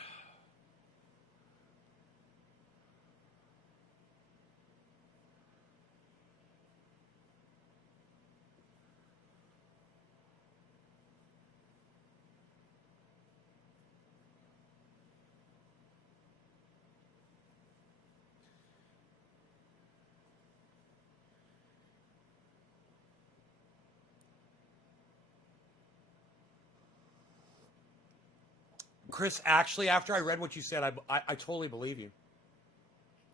Chris, actually, after I read what you said, I totally believe you.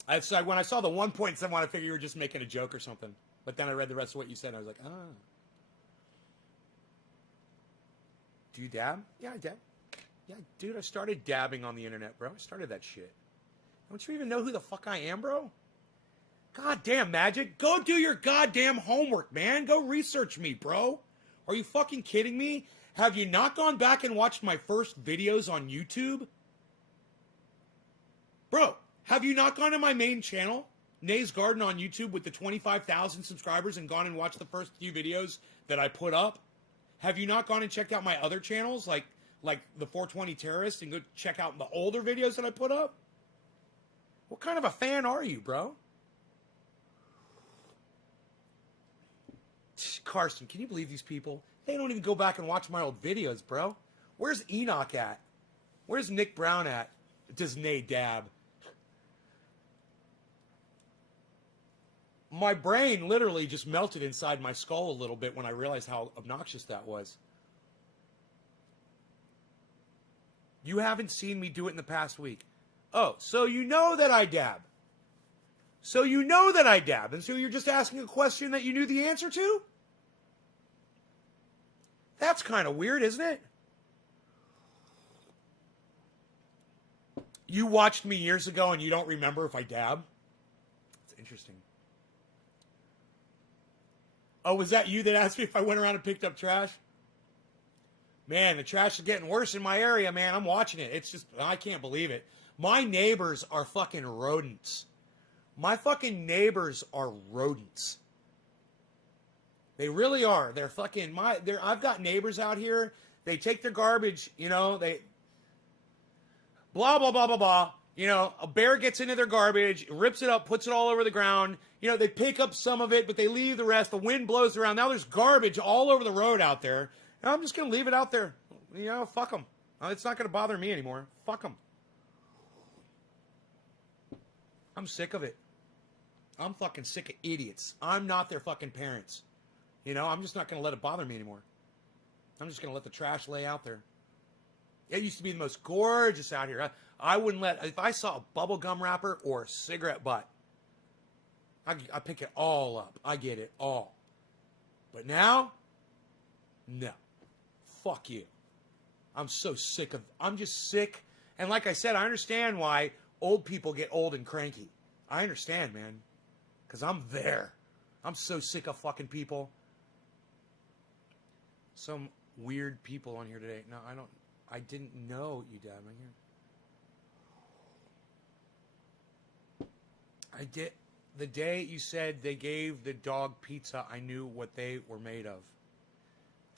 When I saw the 1.7, I figured you were just making a joke or something. But then I read the rest of what you said, and I was like, ah. Do you dab? Yeah, I dab. Yeah, dude, I started dabbing on the internet, bro. I started that shit. Don't you even know who the fuck I am, bro? Goddamn, Magic. Go do your goddamn homework, man. Go research me, bro. Are you fucking kidding me? Have you not gone back and watched my first videos on YouTube? Bro, have you not gone to my main channel, Nay's Garden on YouTube, with the 25,000 subscribers and gone and watched the first few videos that I put up? Have you not gone and checked out my other channels, like the 420 Terrorist, and go check out the older videos that I put up? What kind of a fan are you, bro? Karsten, can you believe these people? They don't even go back and watch my old videos, bro. Where's Enoch at? Where's Nick Brown at? Does Nay dab? My brain literally just melted inside my skull a little bit when I realized how obnoxious that was. You haven't seen me do it in the past week. Oh, so you know that I dab. So you know that I dab, and so you're just asking a question that you knew the answer to? That's kind of weird, isn't it? You watched me years ago and you don't remember if I dab? It's interesting. Oh, was that you that asked me if I went around and picked up trash? Man, the trash is getting worse in my area, man. I'm watching it. It's just, I can't believe it. My neighbors are fucking rodents. My fucking neighbors are rodents. They really are. They're fucking I've got neighbors out here. They take their garbage, they blah blah blah blah blah. A bear gets into their garbage, rips it up, puts it all over the ground. They pick up some of it, but they leave the rest. The wind blows around. Now there's garbage all over the road out there. And I'm just gonna leave it out there. Fuck them. It's not gonna bother me anymore. Fuck them. I'm sick of it. I'm fucking sick of idiots. I'm not their fucking parents. I'm just not going to let it bother me anymore. I'm just going to let the trash lay out there. It used to be the most gorgeous out here. I wouldn't if I saw a bubble gum wrapper or a cigarette butt, I pick it all up. I get it all. But now, no. Fuck you. I'm so sick I'm just sick. And like I said, I understand why old people get old and cranky. I understand, man. Because I'm there. I'm so sick of fucking people. Some weird people on here today. No, I didn't know you dab on here. I did. The day you said they gave the dog pizza, I knew what they were made of.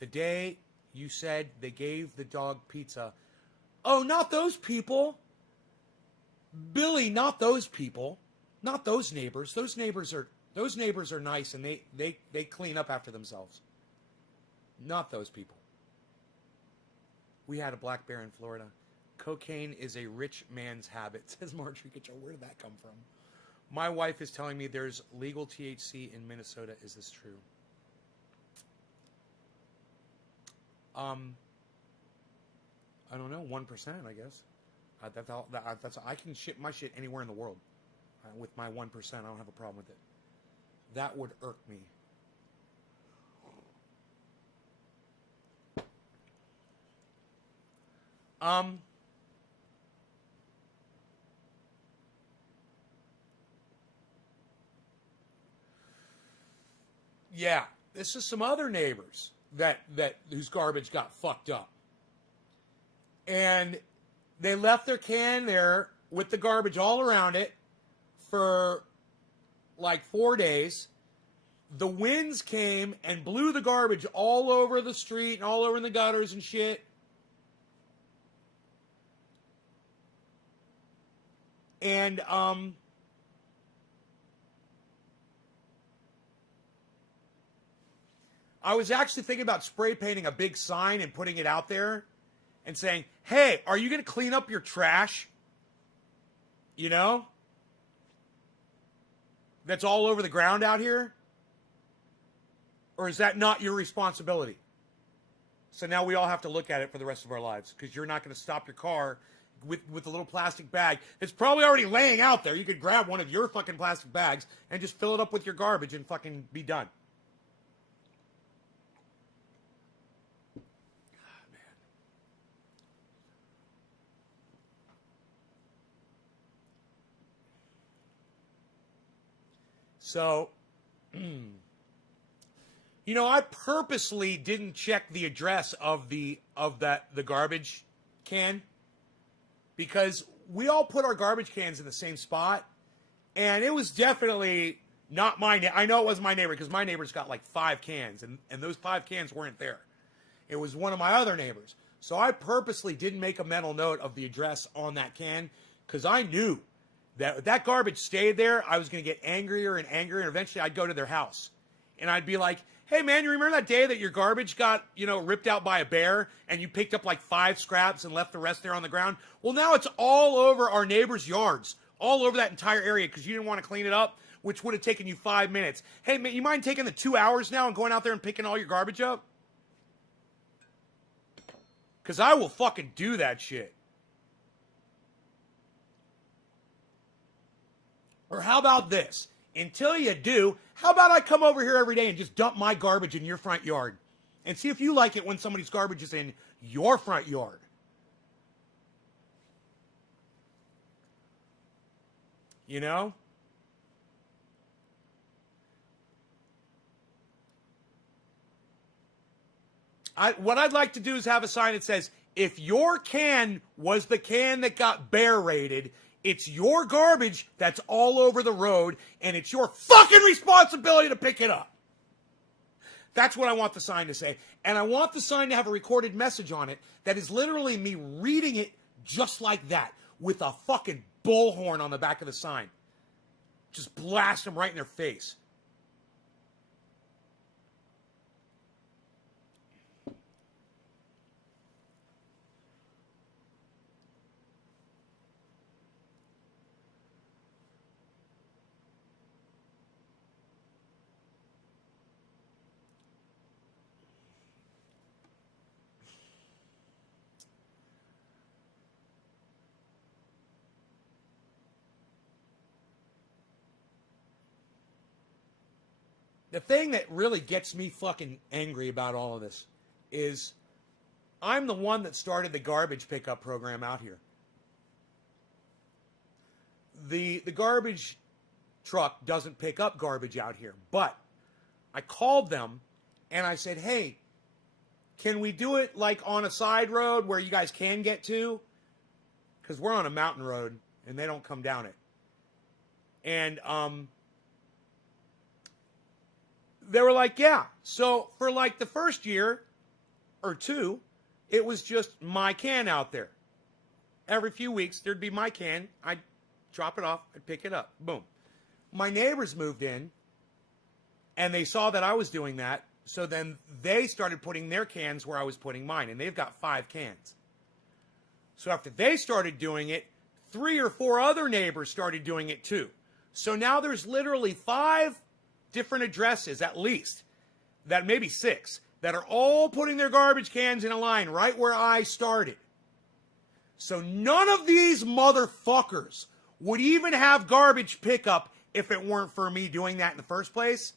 The day you said they gave the dog pizza. Oh, not those people. Billy, not those people, not those neighbors. Those neighbors are nice and they clean up after themselves. Not those people. We had a black bear in Florida. Cocaine is a rich man's habit, says Marjorie Kitchell. Where did that come from? My wife is telling me there's legal THC in Minnesota. Is this true? I don't know. 1%, I guess. I can ship my shit anywhere in the world. With my 1%, I don't have a problem with it. That would irk me. Yeah, this is some other neighbors that whose garbage got fucked up. And they left their can there with the garbage all around it for like 4 days. The winds came and blew the garbage all over the street and all over in the gutters and shit. And I was actually thinking about spray painting a big sign and putting it out there and saying, hey, are you going to clean up your trash? You know? That's all over the ground out here? Or is that not your responsibility? So now we all have to look at it for the rest of our lives because you're not going to stop your car with a little plastic bag. It's probably already laying out there. You could grab one of your fucking plastic bags and just fill it up with your garbage and fucking be done. So, you know, I purposely didn't check the address of the garbage can because we all put our garbage cans in the same spot, and it was definitely not my. I know it wasn't my neighbor because my neighbor's got like 5 cans, and those 5 cans weren't there. It was one of my other neighbors. So I purposely didn't make a mental note of the address on that can because I knew that if that garbage stayed there, I was going to get angrier and angrier, and eventually I'd go to their house. And I'd be like, hey, man, you remember that day that your garbage got, ripped out by a bear, and you picked up like 5 scraps and left the rest there on the ground? Well, now it's all over our neighbors' yards, all over that entire area because you didn't want to clean it up, which would have taken you 5 minutes. Hey, man, you mind taking the 2 hours now and going out there and picking all your garbage up? Because I will fucking do that shit. Or how about this? Until you do, how about I come over here every day and just dump my garbage in your front yard? And see if you like it when somebody's garbage is in your front yard. You know? What I'd like to do is have a sign that says, if your can was the can that got bear raided, it's your garbage that's all over the road, and it's your fucking responsibility to pick it up. That's what I want the sign to say. And I want the sign to have a recorded message on it that is literally me reading it just like that, with a fucking bullhorn on the back of the sign. Just blast them right in their face. The thing that really gets me fucking angry about all of this is I'm the one that started the garbage pickup program out here. The garbage truck doesn't pick up garbage out here, but I called them and I said, hey, can we do it like on a side road where you guys can get to? Because we're on a mountain road and they don't come down it. And they were like, yeah. So for like the first year or 2, it was just my can out there. Every few weeks, there'd be my can. I'd drop it off, I'd pick it up. Boom. My neighbors moved in, and they saw that I was doing that, so then they started putting their cans where I was putting mine, and they've got 5 cans. So after they started doing it, 3 or 4 other neighbors started doing it too. So now there's literally 5 different addresses, at least, that maybe 6, that are all putting their garbage cans in a line right where I started. So none of these motherfuckers would even have garbage pickup if it weren't for me doing that in the first place.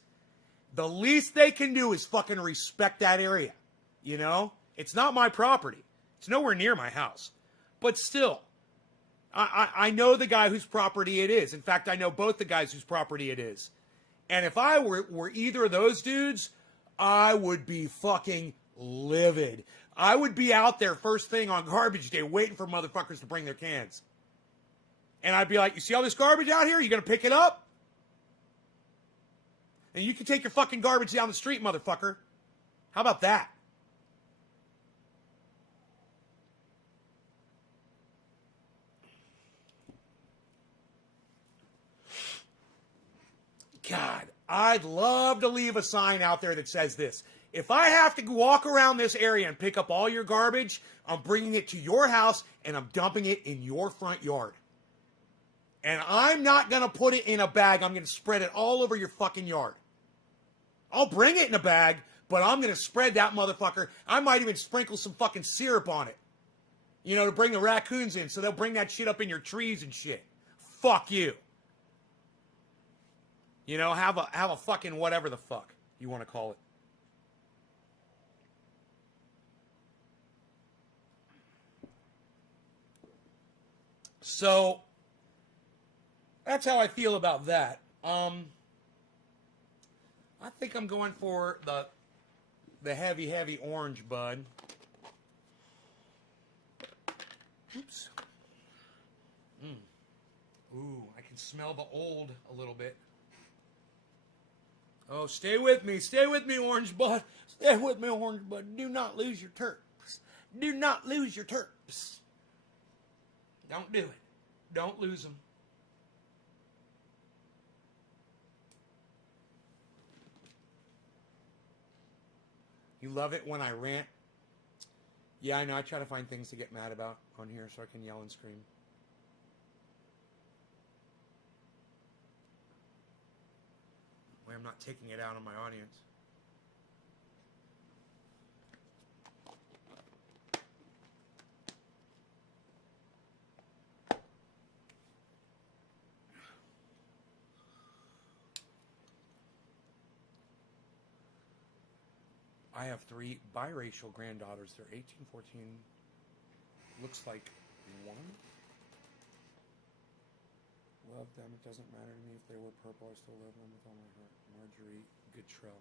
The least they can do is fucking respect that area. You know? It's not my property. It's nowhere near my house. But still, I know the guy whose property it is. In fact, I know both the guys whose property it is. And if I were either of those dudes, I would be fucking livid. I would be out there first thing on garbage day waiting for motherfuckers to bring their cans. And I'd be like, you see all this garbage out here? You gonna pick it up? And you can take your fucking garbage down the street, motherfucker. How about that? God, I'd love to leave a sign out there that says this. If I have to walk around this area and pick up all your garbage, I'm bringing it to your house and I'm dumping it in your front yard. And I'm not going to put it in a bag. I'm going to spread it all over your fucking yard. I'll bring it in a bag, but I'm going to spread that motherfucker. I might even sprinkle some fucking syrup on it. You know, to bring the raccoons in so they'll bring that shit up in your trees and shit. Fuck you. You know, have a fucking whatever the fuck you want to call it. So, that's how I feel about that. I think I'm going for the heavy orange, bud. Oops. Ooh, I can smell the old a little bit. Oh, stay with me, orange bud. Stay with me, orange bud. Do not lose your terps. Do not lose your terps. Don't do it. Don't lose them. You love it when I rant? Yeah, I know. I try to find things to get mad about on here so I can yell and scream. Way I'm not taking it out on my audience. I have 3 biracial granddaughters. They're 18, 14. Looks like 1. Love them. It doesn't matter to me if they were purple. I still love them with all my heart. Marjorie Goodtrell.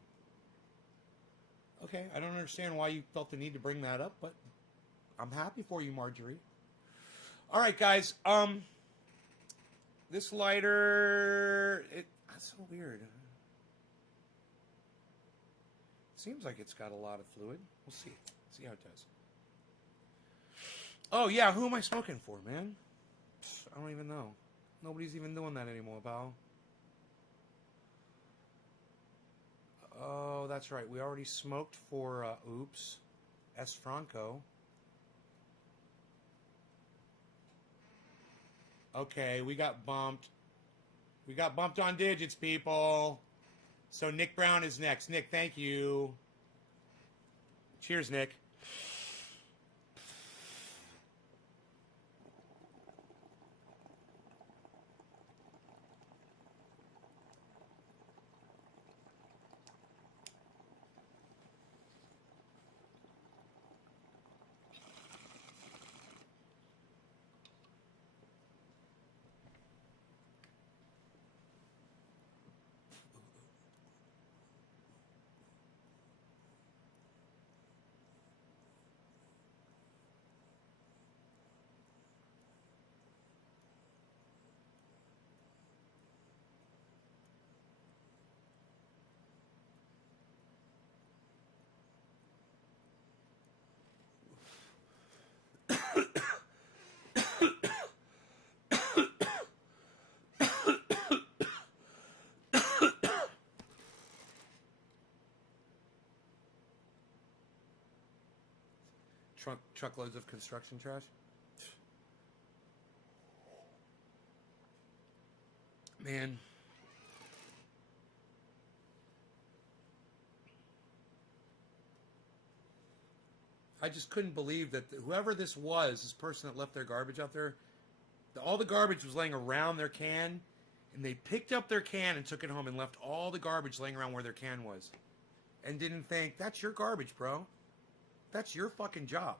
Okay, I don't understand why you felt the need to bring that up, but I'm happy for you, Marjorie. All right, guys. This lighter, that's so weird. Seems like it's got a lot of fluid. We'll see. See how it does. Oh, yeah. Who am I smoking for, man? I don't even know. Nobody's even doing that anymore, pal. Oh, that's right. We already smoked for, oops, S. Franco. Okay, we got bumped. We got bumped on digits, people. So Nick Brown is next. Nick, thank you. Cheers, Nick. truckloads of construction trash. Man. I just couldn't believe that whoever this was, this person that left their garbage out there, all the garbage was laying around their can, and they picked up their can and took it home and left all the garbage laying around where their can was. And didn't think, that's your garbage, bro. That's your fucking job.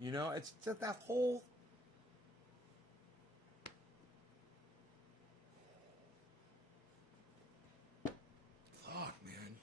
You know, it's just that whole... Fuck, man.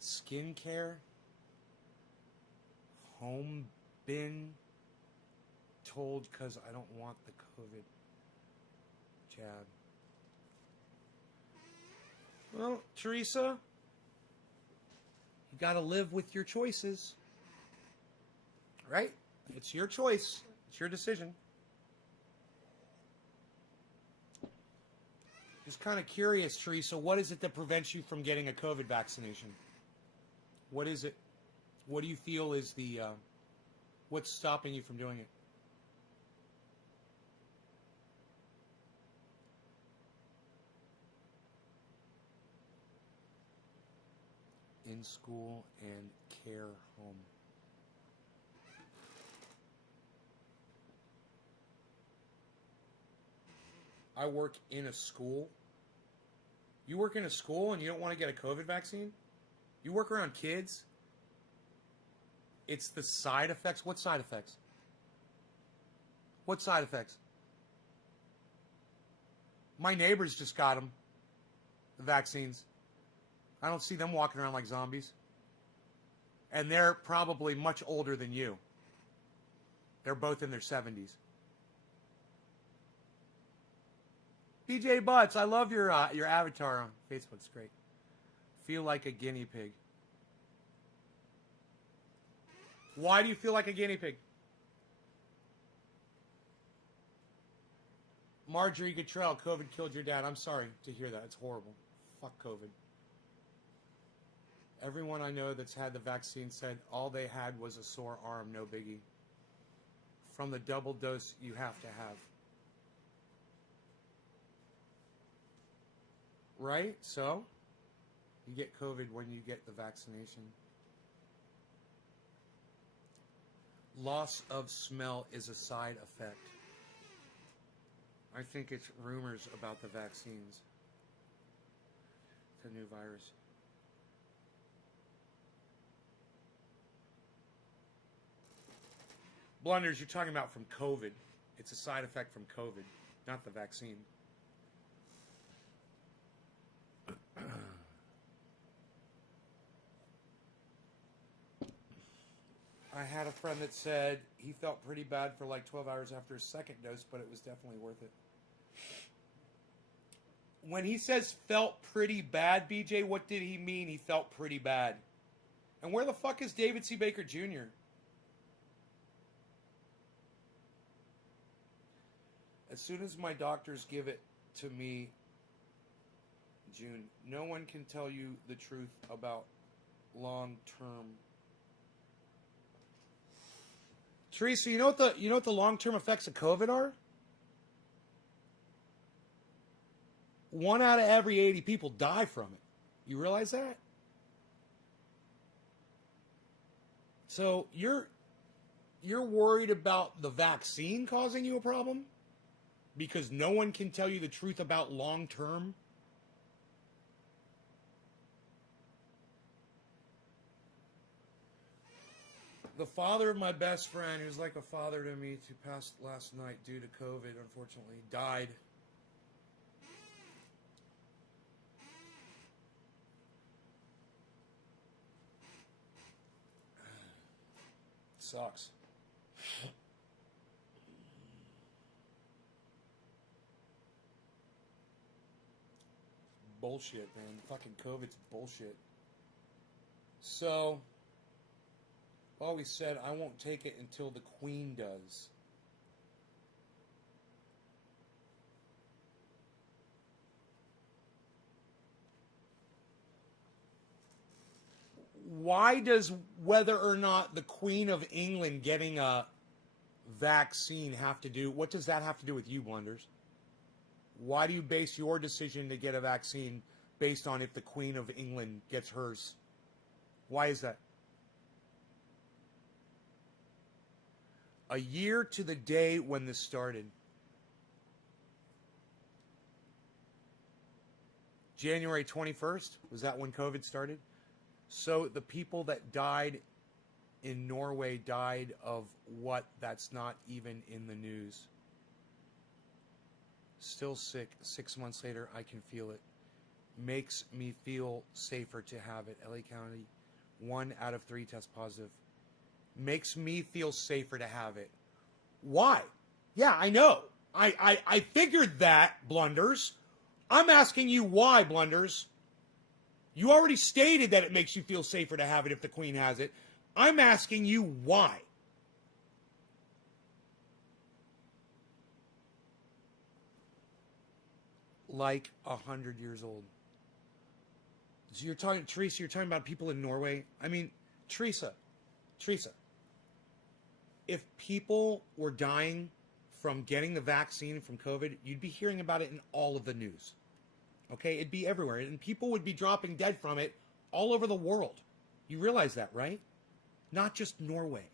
Skincare, home bin, told because I don't want the COVID jab. Well, Teresa, you got to live with your choices, right? It's your choice. It's your decision. Just kind of curious, Teresa, what is it that prevents you from getting a COVID vaccination? What is it? What do you feel is the, what's stopping you from doing it? In school and care home. I work in a school. You work in a school and you don't want to get a COVID vaccine? You work around kids? It's the side effects. What side effects? What side effects? My neighbors just got them, the vaccines. I don't see them walking around like zombies. And they're probably much older than you. They're both in their 70s. BJ Butts, I love your avatar on Facebook. It's great. Feel like a guinea pig. Why do you feel like a guinea pig? Marjorie Guttrell, COVID killed your dad. I'm sorry to hear that. It's horrible. Fuck COVID. Everyone I know that's had the vaccine said all they had was a sore arm, no biggie. From the double dose you have to have. Right? So, you get COVID when you get the vaccination. Loss of smell is a side effect. I think it's rumors about the vaccines. It's a new virus. Blunders, you're talking about from COVID. It's a side effect from COVID, not the vaccine. I had a friend that said he felt pretty bad for like 12 hours after his second dose, but it was definitely worth it. When he says felt pretty bad, BJ, what did he mean he felt pretty bad? And where the fuck is David C. Baker Jr.? As soon as my doctors give it to me, June, no one can tell you the truth about long-term. Teresa, you know what the long-term effects of COVID are? 1 out of every 80 people die from it. You realize that? So you're worried about the vaccine causing you a problem? Because no one can tell you the truth about long-term? The father of my best friend, who's like a father to me, who passed last night due to COVID, unfortunately, died. Sucks. bullshit, man. Fucking COVID's bullshit. So, I've always said I won't take it until the Queen does. Why does whether or not the Queen of England getting a vaccine have to do, what does that have to do with you, Blunders? Why do you base your decision to get a vaccine based on if the Queen of England gets hers? Why is that? A year to the day when this started. January 21st, was that when COVID started? So the people that died in Norway died of what? That's not even in the news. Still sick. 6 months later, I can feel it. Makes me feel safer to have it. LA County, 1 out of 3 test positive. Makes me feel safer to have it. Why? Yeah, I know. I figured that, Blunders. I'm asking you why, Blunders. You already stated that it makes you feel safer to have it if the Queen has it. I'm asking you why. Like 100 years old. So you're talking, Teresa, you're talking about people in Norway. I mean, Teresa, if people were dying from getting the vaccine from COVID, you'd be hearing about it in all of the news. Okay, it'd be everywhere, and people would be dropping dead from it all over the world. You realize that, right? Not just Norway.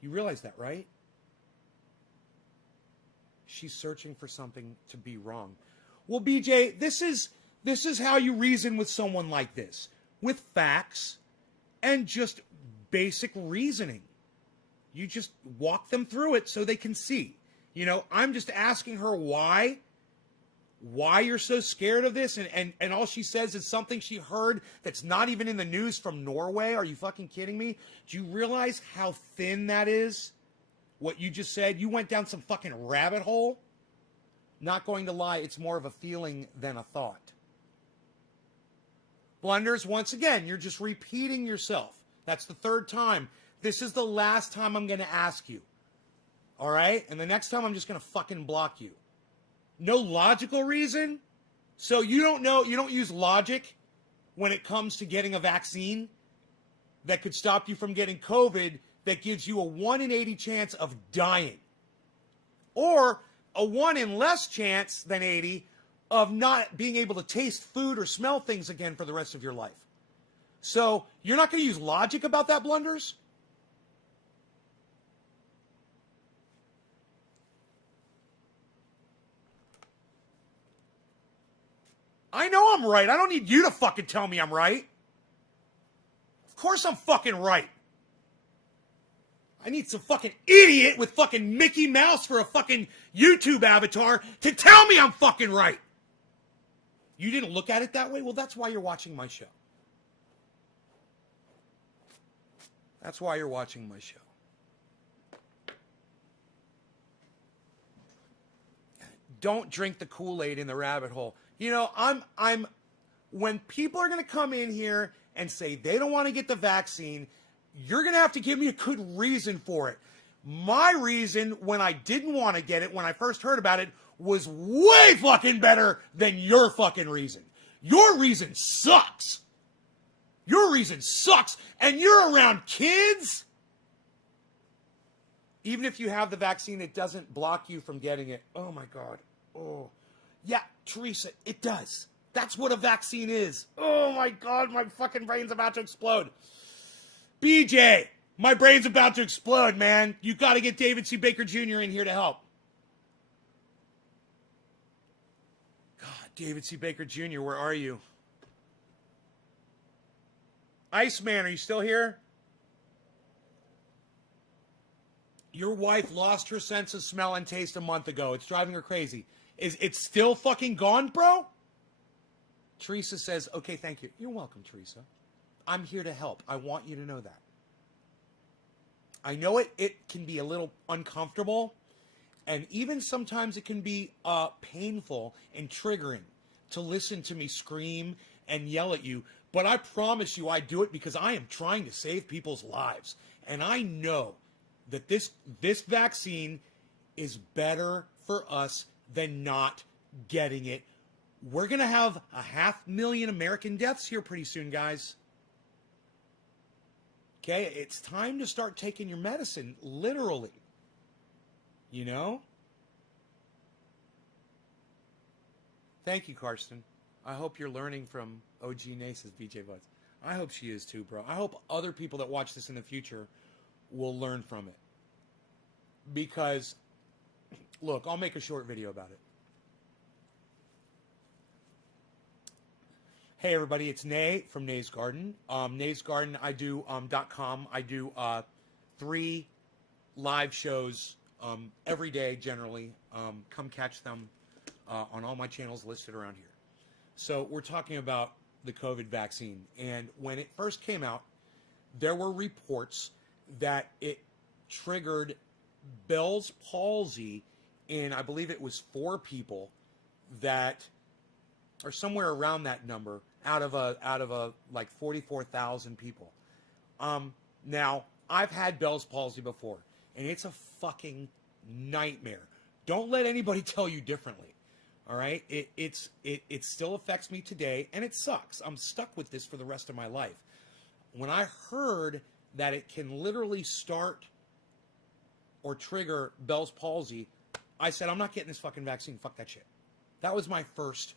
You realize that, right? She's searching for something to be wrong. Well, BJ, this is how you reason with someone like this, with facts and just basic reasoning. You just walk them through it so they can see. You know, I'm just asking her why you're so scared of this, and all she says is something she heard that's not even in the news from Norway. Are you fucking kidding me? Do you realize how thin that is? What you just said? You went down some fucking rabbit hole? Not going to lie, it's more of a feeling than a thought. Blunders, once again, you're just repeating yourself. That's the 3rd time. This is the last time I'm going to ask you. All right? And the next time I'm just going to fucking block you. No logical reason? So you don't use logic when it comes to getting a vaccine that could stop you from getting COVID that gives you a 1 in 80 chance of dying. Or a 1 in less chance than 80 of not being able to taste food or smell things again for the rest of your life. So you're not going to use logic about that, Blunders? I know I'm right. I don't need you to fucking tell me I'm right. Of course I'm fucking right. I need some fucking idiot with fucking Mickey Mouse for a fucking YouTube avatar to tell me I'm fucking right. You didn't look at it that way? Well, that's why you're watching my show. That's why you're watching my show. Don't drink the Kool-Aid in the rabbit hole. You know, I'm when people are going to come in here and say they don't want to get the vaccine, you're going to have to give me a good reason for it. My reason when I didn't want to get it, when I first heard about it, was way fucking better than your fucking reason. Your reason sucks. Your reason sucks. And you're around kids. Even if you have the vaccine, it doesn't block you from getting it. Oh my God. Oh. Yeah, Teresa, it does. That's what a vaccine is. Oh my God, my fucking brain's about to explode. BJ, my brain's about to explode, man. You got to get David C. Baker Jr. in here to help. God, David C. Baker Jr., where are you? Iceman, are you still here? Your wife lost her sense of smell and taste a month ago. It's driving her crazy. Is it still fucking gone, bro? Teresa says, okay, thank you. You're welcome, Teresa. I'm here to help. I want you to know that. I know it can be a little uncomfortable, and even sometimes it can be painful and triggering. to listen to me scream and yell at you, but I promise you I do it because I am trying to save people's lives. And I know that this vaccine is better for us than not getting it. We're going to have 500,000 American deaths here pretty soon, guys. Okay, it's time to start taking your medicine, literally. You know? Thank you, Karsten. I hope you're learning from OG Nace's BJ Buds. I hope she is too, bro. I hope other people that watch this in the future will learn from it. Because, look, I'll make a short video about it. Hey, everybody, it's Nay from Nay's Garden. Nay's Garden, I do .com. I do 3 live shows every day, generally. Come catch them on all my channels listed around here. So we're talking about the COVID vaccine. And when it first came out, there were reports that it triggered Bell's palsy in, I believe it was 4 people that, or somewhere around that number, out of a like 44,000 people. Now, I've had Bell's palsy before, and it's a fucking nightmare. Don't let anybody tell you differently. All right, it still affects me today, and it sucks. I'm stuck with this for the rest of my life. When I heard that it can literally start or trigger Bell's palsy, I said, I'm not getting this fucking vaccine. Fuck that shit. That was my first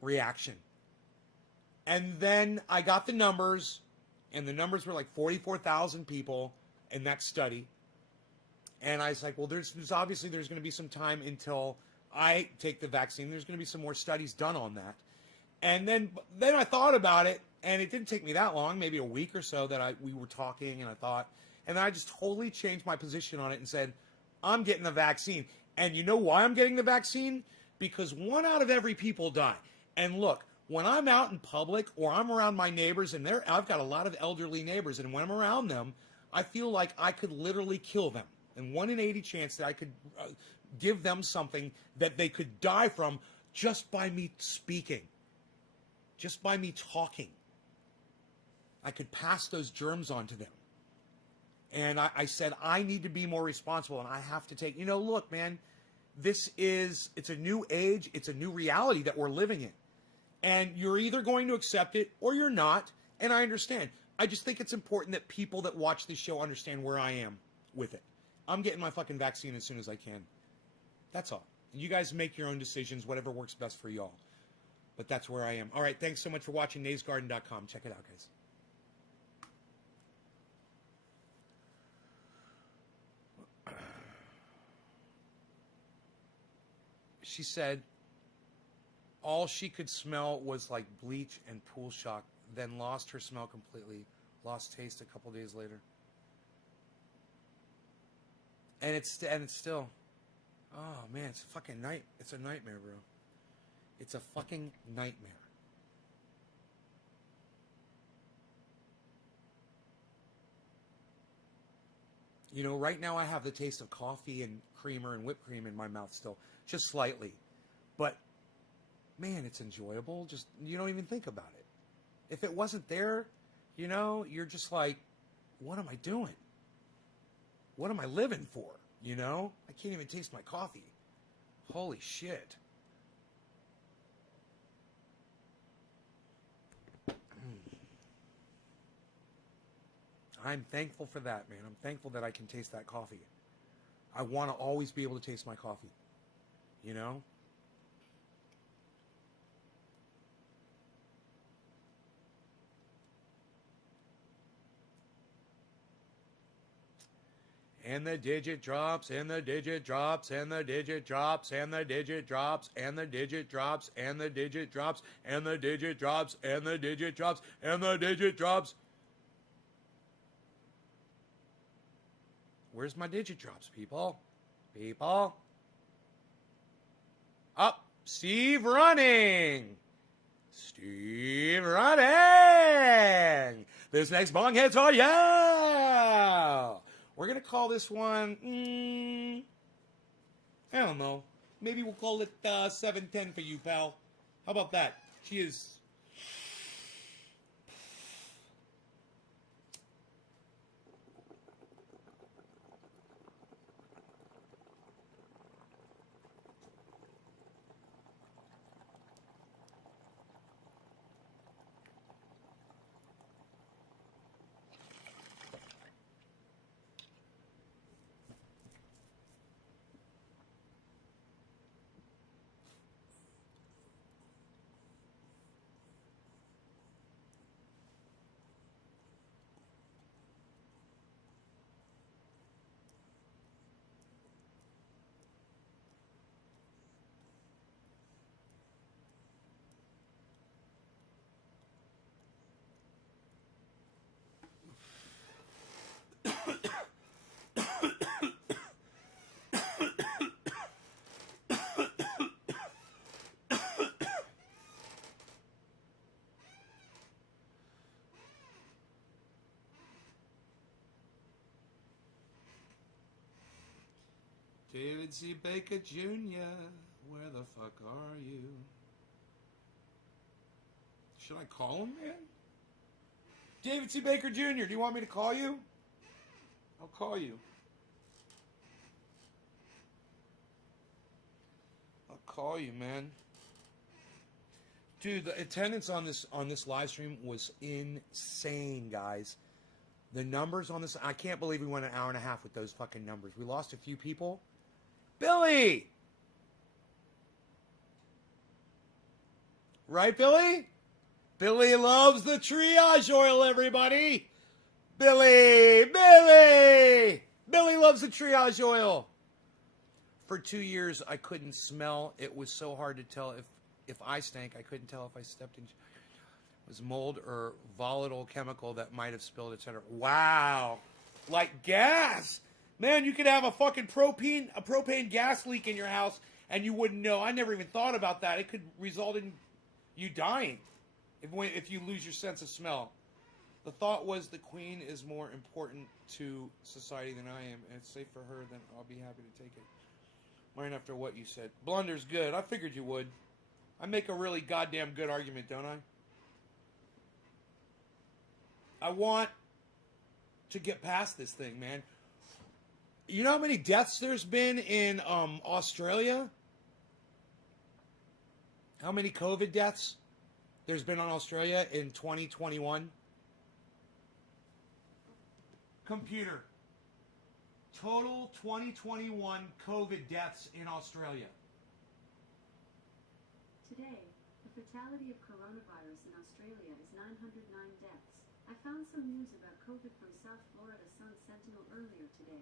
reaction. And then I got the numbers, and the numbers were like 44,000 people in that study. And I was like, well, there's obviously there's going to be some time until I take the vaccine. There's going to be some more studies done on that. And then I thought about it, and it didn't take me that long, maybe a week or so that we were talking, and I thought, and then I just totally changed my position on it and said, I'm getting the vaccine. And you know why I'm getting the vaccine? Because 1 out of every people die. And look, when I'm out in public or I'm around my neighbors, and I've got a lot of elderly neighbors, and when I'm around them, I feel like I could literally kill them. And 1 in 80 chance that I could give them something that they could die from just by me speaking, just by me talking. I could pass those germs on to them. And I said, I need to be more responsible, and I have to take, look, man, it's a new age, it's a new reality that we're living in. And you're either going to accept it or you're not, and I understand. I just think it's important that people that watch this show understand where I am with it. I'm getting my fucking vaccine as soon as I can. That's all. You guys make your own decisions, whatever works best for y'all. But that's where I am. All right, thanks so much for watching naysgarden.com. Check it out, guys. She said all she could smell was like bleach and pool shock, then lost her smell completely, lost taste a couple days later. And it's still, oh man, it's a fucking it's a nightmare, bro. It's a fucking nightmare. Right now I have the taste of coffee and creamer and whipped cream in my mouth still, just slightly. But man, it's enjoyable. Just, you don't even think about it. If it wasn't there, you're just like, what am I doing? What am I living for? I can't even taste my coffee. Holy shit. I'm thankful for that, man. I'm thankful that I can taste that coffee. I want to always be able to taste my coffee. And the digit drops, and the digit drops, and the digit drops, and the digit drops, and the digit drops, and the digit drops, and the digit drops, and the digit drops, and the digit drops. Where's my digit drops, people? People? Up. Steve running. Steve running. This next bong hits for you. We're going to call this one, I don't know, Maybe we'll call it 7:10 for you, pal. How about that? Cheers. David C. Baker Jr., where the fuck are you? Should I call him, man? David C. Baker Jr., do you want me to call you? I'll call you. I'll call you, man. Dude, the attendance on this live stream was insane, guys. The numbers on this, I can't believe we went an hour and a half with those fucking numbers. We lost a few people. Billy! Right, Billy? Billy loves the triage oil, everybody! Billy! Billy! Billy loves the triage oil! For 2 years, I couldn't smell. It was so hard to tell if I stank. I couldn't tell if I stepped in. It was mold or volatile chemical that might have spilled, etc. Wow. Like gas! Man, you could have a fucking propane gas leak in your house and you wouldn't know. I never even thought about that. It could result in you dying if you lose your sense of smell. The thought was the queen is more important to society than I am, and it's safe for her, then I'll be happy to take it. Mine after what you said. Blunder's good. I figured you would. I make a really goddamn good argument, don't I? I want to get past this thing, man. You know how many deaths there's been in Australia? How many COVID deaths there's been on Australia in 2021? Computer. Total 2021 COVID deaths in Australia. Today, the fatality of coronavirus in Australia is 909 deaths. I found some news about COVID from South Florida Sun Sentinel earlier today.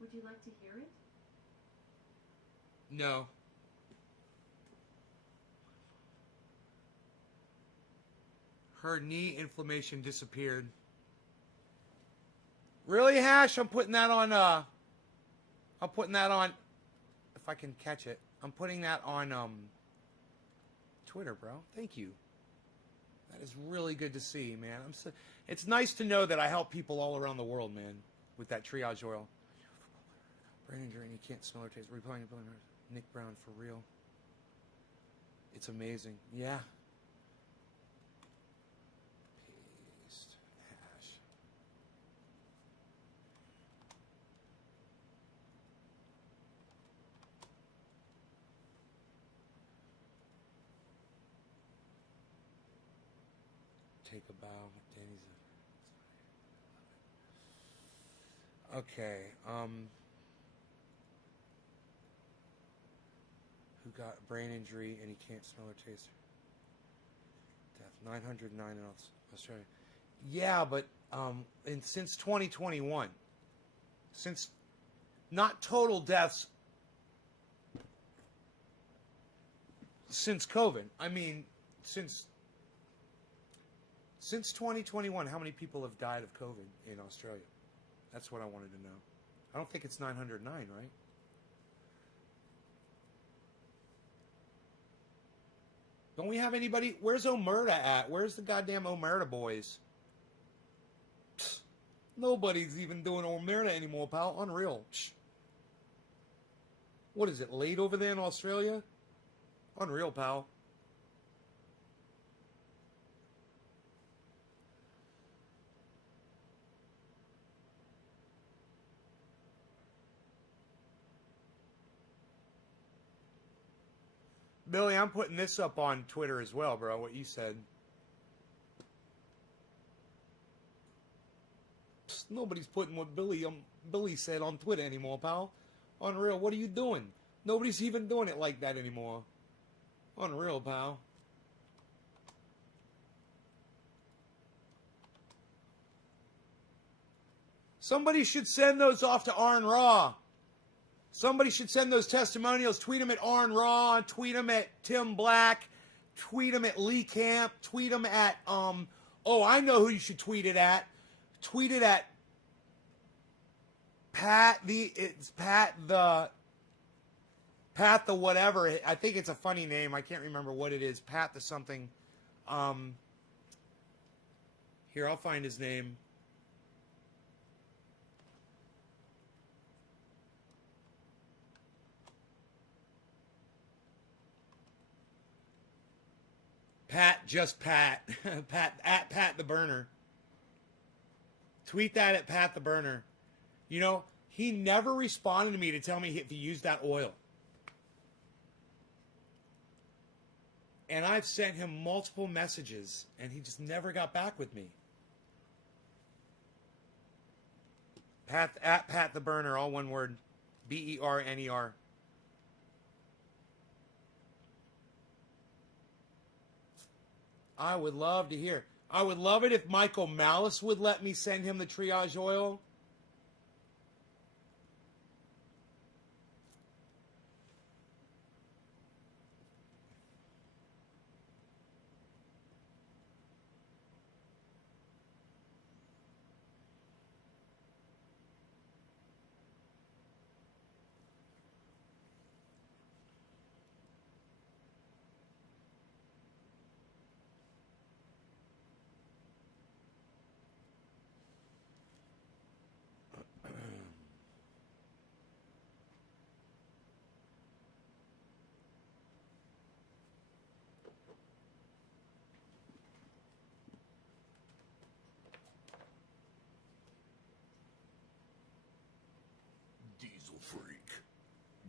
Would you like to hear it? No. Her knee inflammation disappeared. Really, Hash? I'm putting that on, if I can catch it. I'm putting that on, Twitter, bro. Thank you. That is really good to see, man. It's nice to know that I help people all around the world, man, with that triage oil. Brain injury and you can't smell or taste. Replying to Nick Brown, for real. It's amazing. Yeah. Paste. Hash. Take a bow. Danny's okay. Who got brain injury and he can't smell or taste? Death 909 in Australia. Yeah, but since 2021, since not total deaths since COVID. I mean, since 2021, how many people have died of COVID in Australia? That's what I wanted to know. I don't think it's 909, right? Don't we have anybody? Where's Omerta at? Where's the goddamn Omerta boys? Psst, nobody's even doing Omerta anymore, pal. Unreal. Psst. What is it, late over there in Australia? Unreal, pal. Billy, I'm putting this up on Twitter as well, bro, what you said. Psst, nobody's putting what Billy said on Twitter anymore, pal. Unreal, what are you doing? Nobody's even doing it like that anymore. Unreal, pal. Somebody should send those off to Arn Raw. Somebody should send those testimonials. Tweet them at Arn Raw. Tweet them at Tim Black. Tweet them at Lee Camp. Tweet them at, oh, I know who you should tweet it at. Tweet it at Pat the whatever. I think it's a funny name. I can't remember what it is. Pat the something. Here, I'll find his name. Pat, just Pat. Pat the Burner. Tweet that at Pat the Burner. You know, he never responded to me to tell me if he used that oil. And I've sent him multiple messages, and he just never got back with me. At Pat the Burner, all one word. BERNER. I would love to hear. I would love it if Michael Malice would let me send him the triage oil.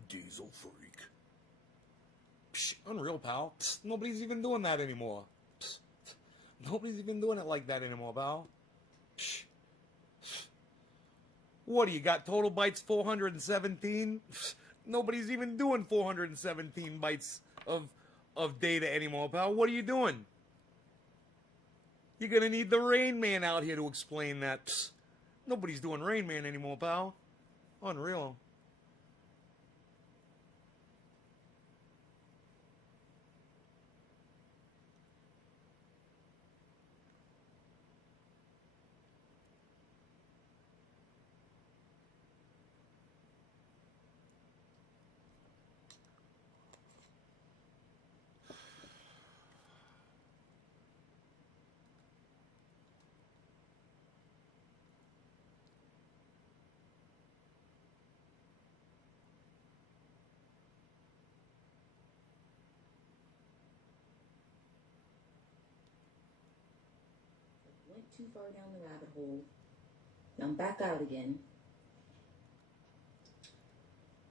Diesel freak. Psh, unreal, pal. Psh, nobody's even doing that anymore. Psh, nobody's even doing it like that anymore, pal. Psh. What do you got? Total bytes 417? Psh, nobody's even doing 417 bytes of data anymore, pal. What are you doing? You're gonna need the Rain Man out here to explain that. Psh, nobody's doing Rain Man anymore, pal. Unreal. Went too far down the rabbit hole. Now I'm back out again.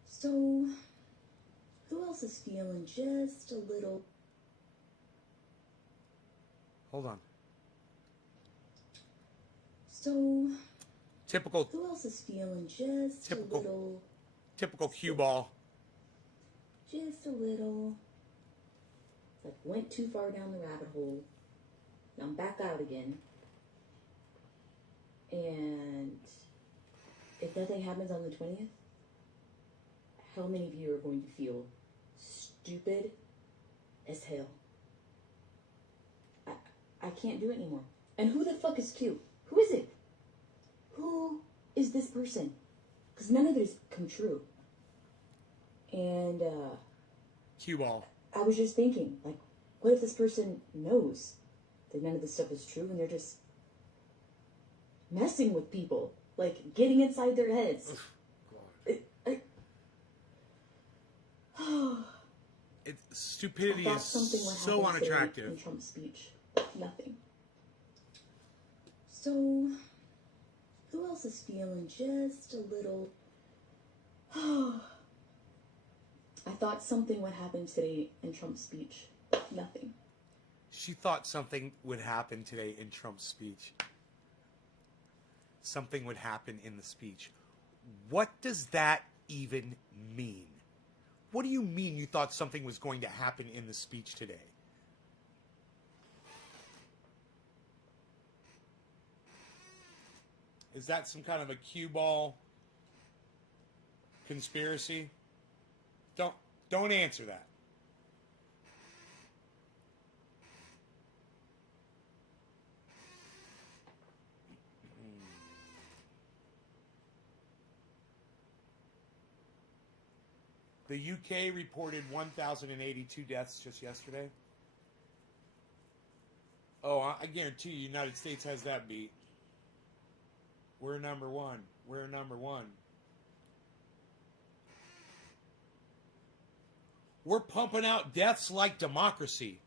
So, who else is feeling just a little... Hold on. So, Typical who else is feeling just a little... Typical cue ball. Just a little... Like, went too far down the rabbit hole. Now I'm back out again. And if nothing happens on the 20th, how many of you are going to feel stupid as hell? I can't do it anymore. And who the fuck is Q? Who is it? Who is this person? Because none of this come true. And Cue ball. I was just thinking, like, what if this person knows that none of this stuff is true and they're just messing with people, like getting inside their heads? Stupidity I is thought something would so happen today unattractive. in Trump's speech. Nothing. So, who else is feeling just a little... I thought something would happen today in Trump's speech. Nothing. She thought something would happen today in Trump's speech. Something would happen in the speech. What does that even mean? What do you mean you thought something was going to happen in the speech today? Is that some kind of a cue ball conspiracy? Don't answer that. The UK reported 1,082 deaths just yesterday. Oh, I guarantee you, United States has that beat. We're number one. We're number one. We're pumping out deaths like democracy.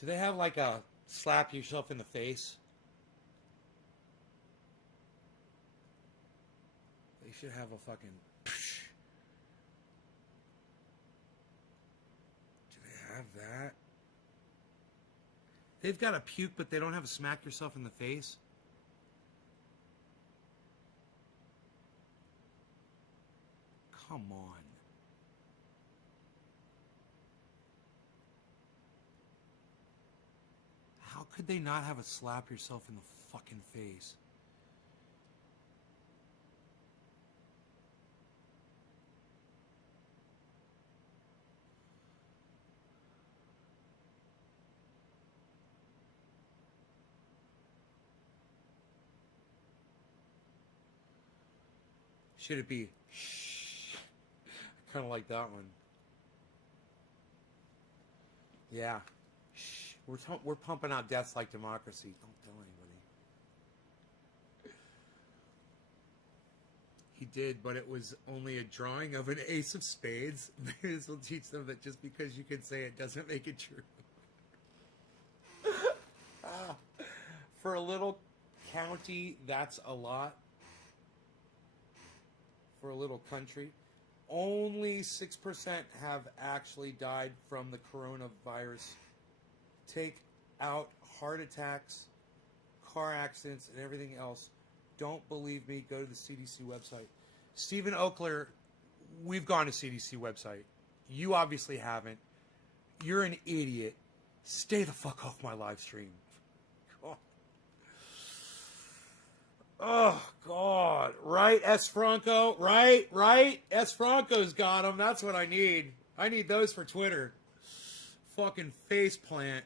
Do they have like a slap yourself in the face? They should have a fucking... Do they have that? They've got a puke, but they don't have a smack yourself in the face? Come on. How could they not have a slap yourself in the fucking face? Should it be shh? I kind of like that one. Yeah. Shh. We're pumping out deaths like democracy. Don't tell anybody. He did, but it was only a drawing of an ace of spades. This will teach them that just because you can say it doesn't make it true. For a little county, that's a lot. For a little country. Only 6% have actually died from the coronavirus. Take out heart attacks, car accidents, and everything else. Don't believe me, go to the CDC website. Stephen Oakler, we've gone to CDC website. You obviously haven't. You're an idiot. Stay the fuck off my live stream. God. Oh, God. Right, S. Franco? Right? S. Franco's got them. That's what I need. I need those for Twitter. Fucking face plant.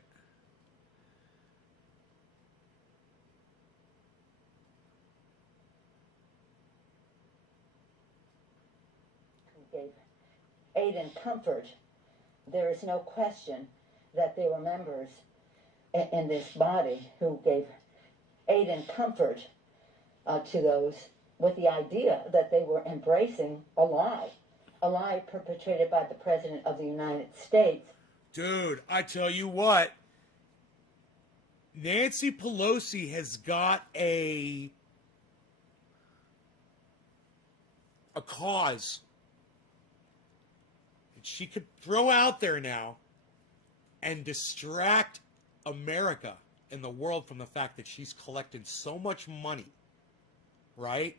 Gave aid and comfort. There is no question that there were members in this body who gave aid and comfort to those with the idea that they were embracing a lie perpetrated by the President of the United States. Dude, I tell you what, Nancy Pelosi has got a cause that she could throw out there now and distract America and the world from the fact that she's collecting so much money, right?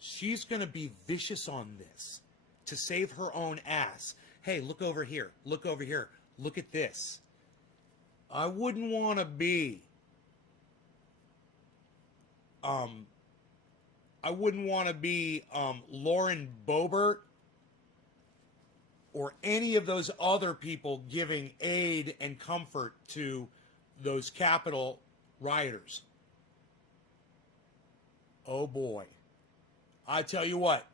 She's going to be vicious on this to save her own ass. Hey, look over here. Look over here. Look at this. I wouldn't want to be Lauren Boebert or any of those other people giving aid and comfort to those Capitol rioters. Oh boy. I tell you what,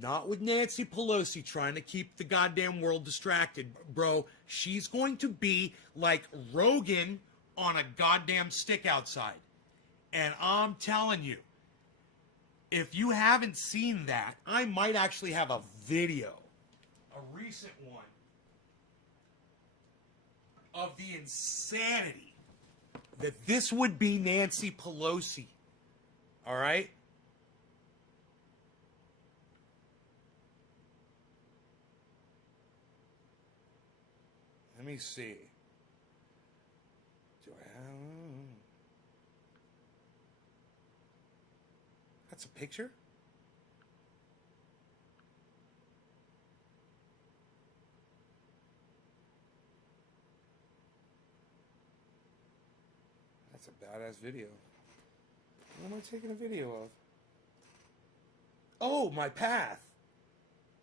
Not with Nancy Pelosi trying to keep the goddamn world distracted, bro. She's going to be like Rogan on a goddamn stick outside. And I'm telling you, if you haven't seen that, I might actually have a video, a recent one, of the insanity that this would be Nancy Pelosi. All right? Let me see. Do I have... That's a picture? That's a badass video. What am I taking a video of? Oh, my path.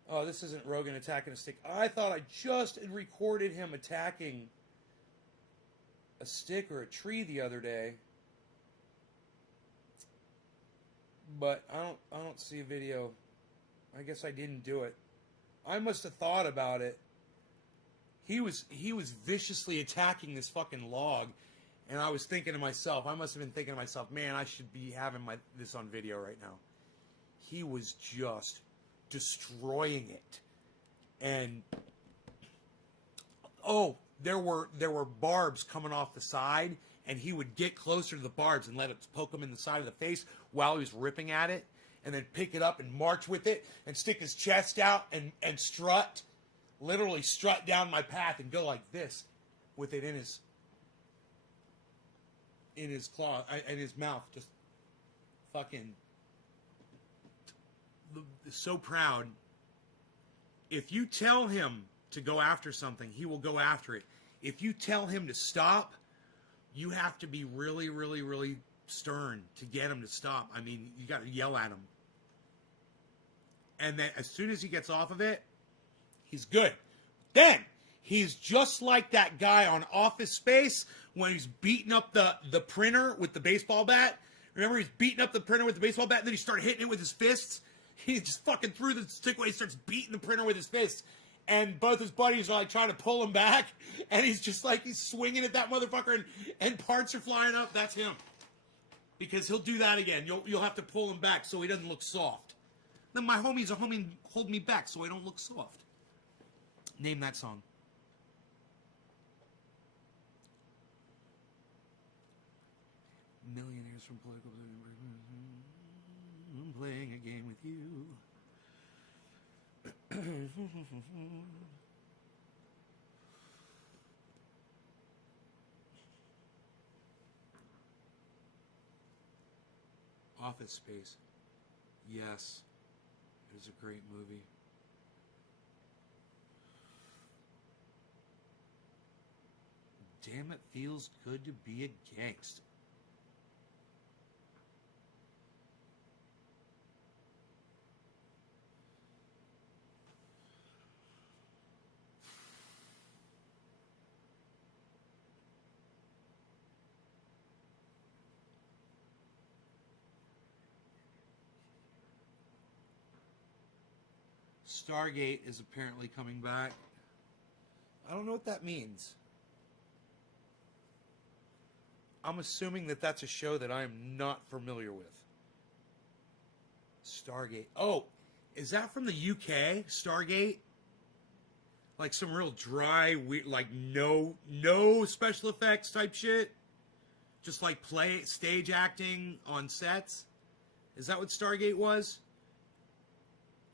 Oh, this isn't Rogan attacking a stick. I thought I just had recorded him attacking a stick or a tree the other day. But I don't see a video. I guess I didn't do it. I must have thought about it. He was viciously attacking this fucking log, and I was thinking to myself, I must have been thinking to myself, man, I should be having this on video right now. He was just destroying it. And there were barbs coming off the side, and he would get closer to the barbs and let it poke him in the side of the face while he was ripping at it, and then pick it up and march with it and stick his chest out and strut, literally strut down my path and go like this with it in his claw, in his mouth, just fucking so proud. If you tell him to go after something, he will go after it. If you tell him to stop, you have to be really, really, really stern to get him to stop. I mean, you got to yell at him. And then as soon as he gets off of it, he's good. Then he's just like that guy on Office Space when he's beating up the printer with the baseball bat. Remember, he's beating up the printer with the baseball bat, and then he started hitting it with his fists. He just fucking threw the stick away. He starts beating the printer with his fists. And both his buddies are like trying to pull him back. And he's just like, he's swinging at that motherfucker, and parts are flying up. That's him. Because he'll do that again. You'll have to pull him back so he doesn't look soft. Then my homies are hold me back so I don't look soft. Name that song. Millionaires from political... I'm playing a game with you. Office Space. Yes. It was a great movie. Damn, it feels good to be a gangster. Stargate is apparently coming back. I don't know what that means. I'm assuming that that's a show that I am not familiar with. Stargate. Oh, is that from the UK? Stargate? Like some real dry, weird, like no special effects type shit? Just like stage acting on sets? Is that what Stargate was?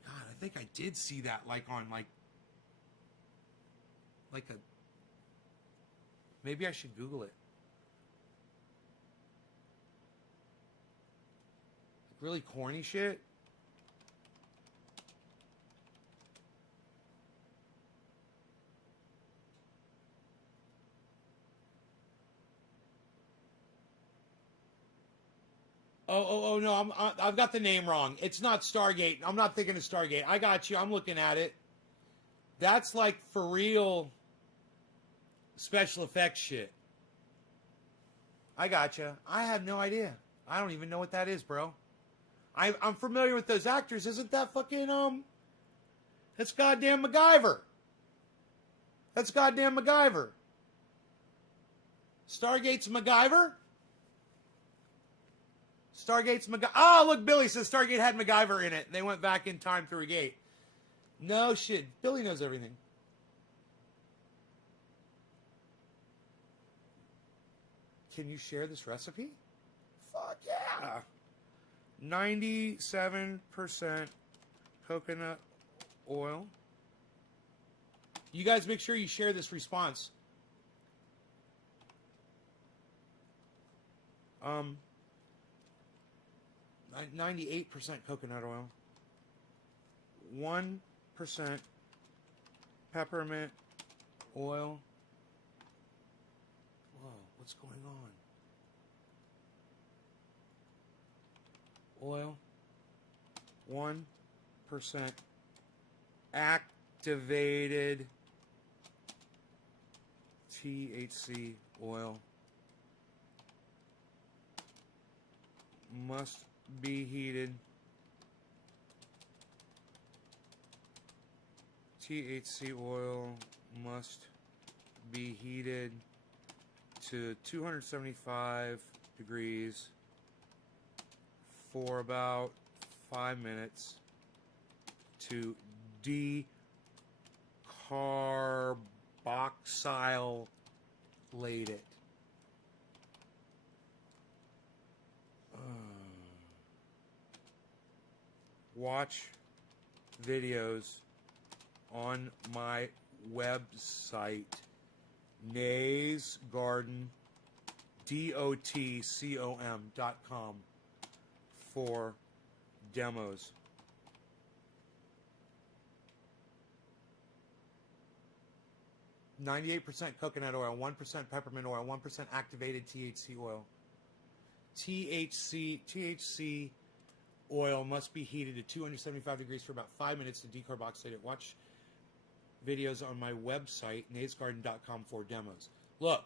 God, I think I did see that like on like a... Maybe I should Google it. Like really corny shit? Oh no, I've got the name wrong. It's not Stargate. I'm not thinking of Stargate. I got you. I'm looking at it. That's like for real special effects shit. I got you. I have no idea. I don't even know what that is, bro. I'm familiar with those actors. Isn't that fucking That's goddamn MacGyver. That's goddamn MacGyver. Stargate's MacGyver? Stargate's MacGyver. Oh, look, Billy says Stargate had MacGyver in it. They went back in time through a gate. No shit. Billy knows everything. Can you share this recipe? Fuck yeah. 97% coconut oil. You guys make sure you share this response. 98% coconut oil. 1% peppermint oil. Whoa, what's going on? Oil. 1% activated THC oil. Must be heated. THC oil must be heated to 275 degrees for about 5 minutes to decarboxylate it. Watch videos on my website, naysgarden.com for demos. %98 coconut oil, 1% peppermint oil, 1% activated THC oil. THC oil must be heated to 275 degrees for about 5 minutes to decarboxylate it. Watch videos on my website, naysgarden.com for demos. Look,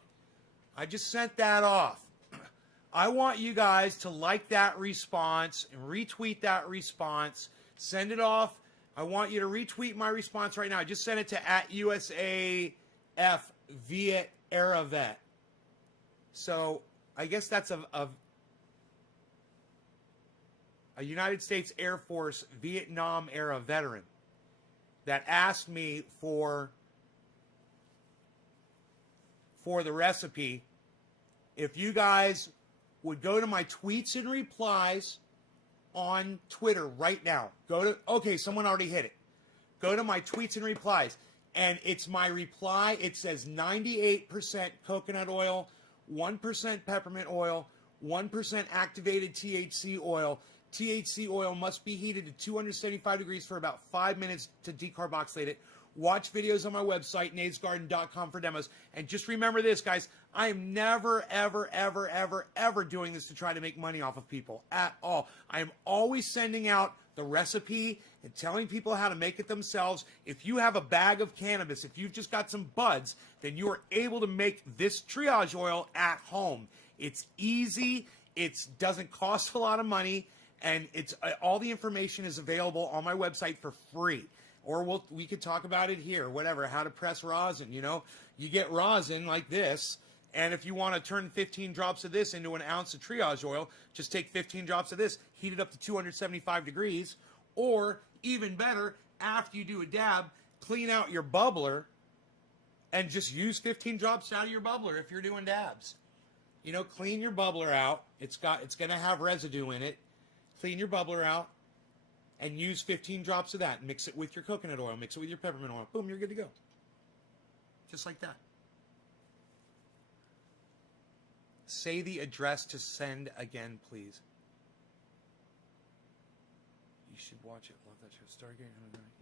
I just sent that off. I want you guys to like that response and retweet that response. Send it off. I want you to retweet my response right now. I just sent it to @USAF Viet Era Vet. So I guess that's a United States Air Force Vietnam era veteran that asked me for the recipe. If you guys would go to my tweets and replies on Twitter right now. Okay, someone already hit it. Go to my tweets and replies. And it's my reply. It says 98% coconut oil, 1% peppermint oil, 1% activated THC oil. THC oil must be heated to 275 degrees for about 5 minutes to decarboxylate it. Watch videos on my website, naysgarden.com for demos. And just remember this, guys. I am never, ever, ever, ever, ever doing this to try to make money off of people at all. I am always sending out the recipe and telling people how to make it themselves. If you have a bag of cannabis, if you've just got some buds, then you are able to make this triage oil at home. It's easy. It doesn't cost a lot of money. And it's all the information is available on my website for free. Or we could talk about it here, whatever, how to press rosin. You know, you get rosin like this, and if you want to turn 15 drops of this into an ounce of triage oil, just take 15 drops of this, heat it up to 275 degrees, or even better, after you do a dab, clean out your bubbler and just use 15 drops out of your bubbler if you're doing dabs. You know, clean your bubbler out. It's going to have residue in it. Clean your bubbler out and use 15 drops of that. Mix it with your coconut oil. Mix it with your peppermint oil. Boom, you're good to go. Just like that. Say the address to send again, please. You should watch it. Love that show. Stargate.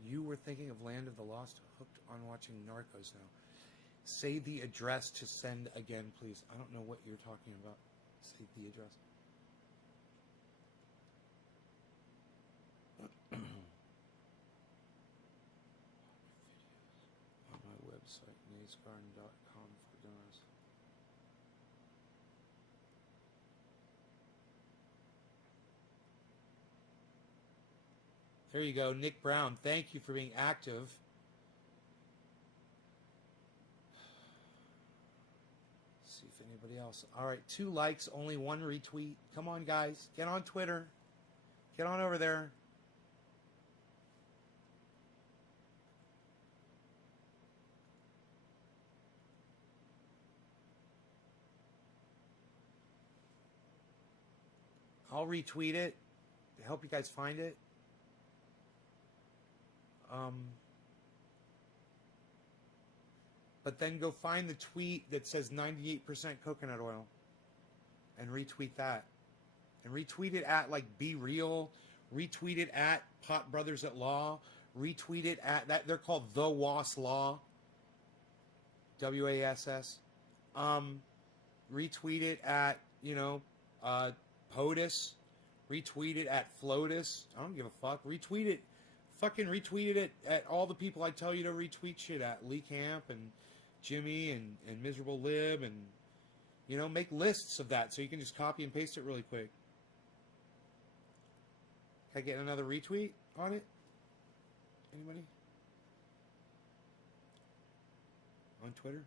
You were thinking of Land of the Lost, hooked on watching Narcos now. Say the address to send again, please. I don't know what you're talking about. Say the address. On my website, naysgarden.com for demos. There you go, Nick Brown. Thank you for being active. Let's see if anybody else. All right, 2 likes, only 1 retweet. Come on, guys. Get on Twitter. Get on over there. I'll retweet it to help you guys find it. But then go find the tweet that says 98% coconut oil and retweet that. And retweet it at like Be Real. Retweet it at Pot Brothers at Law. Retweet it at that. They're called The Was Law. WASS. Retweet it at, POTUS. Retweet it at FLOTUS. I don't give a fuck. Retweet it. Fucking retweet it at all the people I tell you to retweet shit at. Lee Camp and Jimmy and Miserable Lib and, make lists of that so you can just copy and paste it really quick. Can I get another retweet on it? Anybody? On Twitter?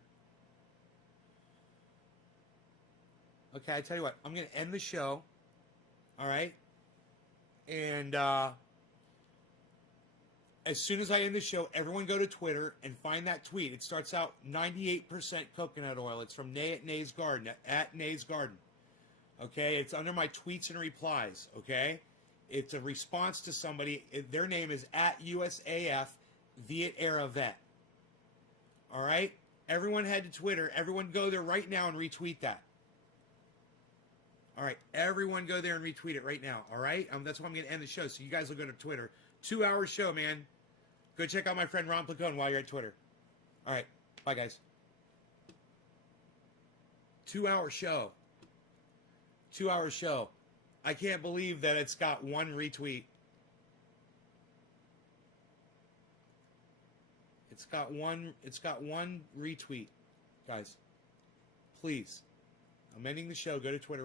Okay, I tell you what. I'm going to end the show. All right? And as soon as I end the show, everyone go to Twitter and find that tweet. It starts out 98% coconut oil. It's from Nay at Nay's Garden, at Nay's Garden. Okay? It's under my tweets and replies. Okay? It's a response to somebody. Their name is at USAF Viet Era Vet. All right? Everyone head to Twitter. Everyone go there right now and retweet that. All right, everyone go there and retweet it right now, all right? That's why I'm going to end the show, so you guys will go to Twitter. 2-hour show, man. Go check out my friend Ron Placone while you're at Twitter. All right, bye, guys. 2-hour show. 2-hour show. I can't believe that it's got 1 retweet. It's got one retweet, guys. Please. I'm ending the show. Go to Twitter.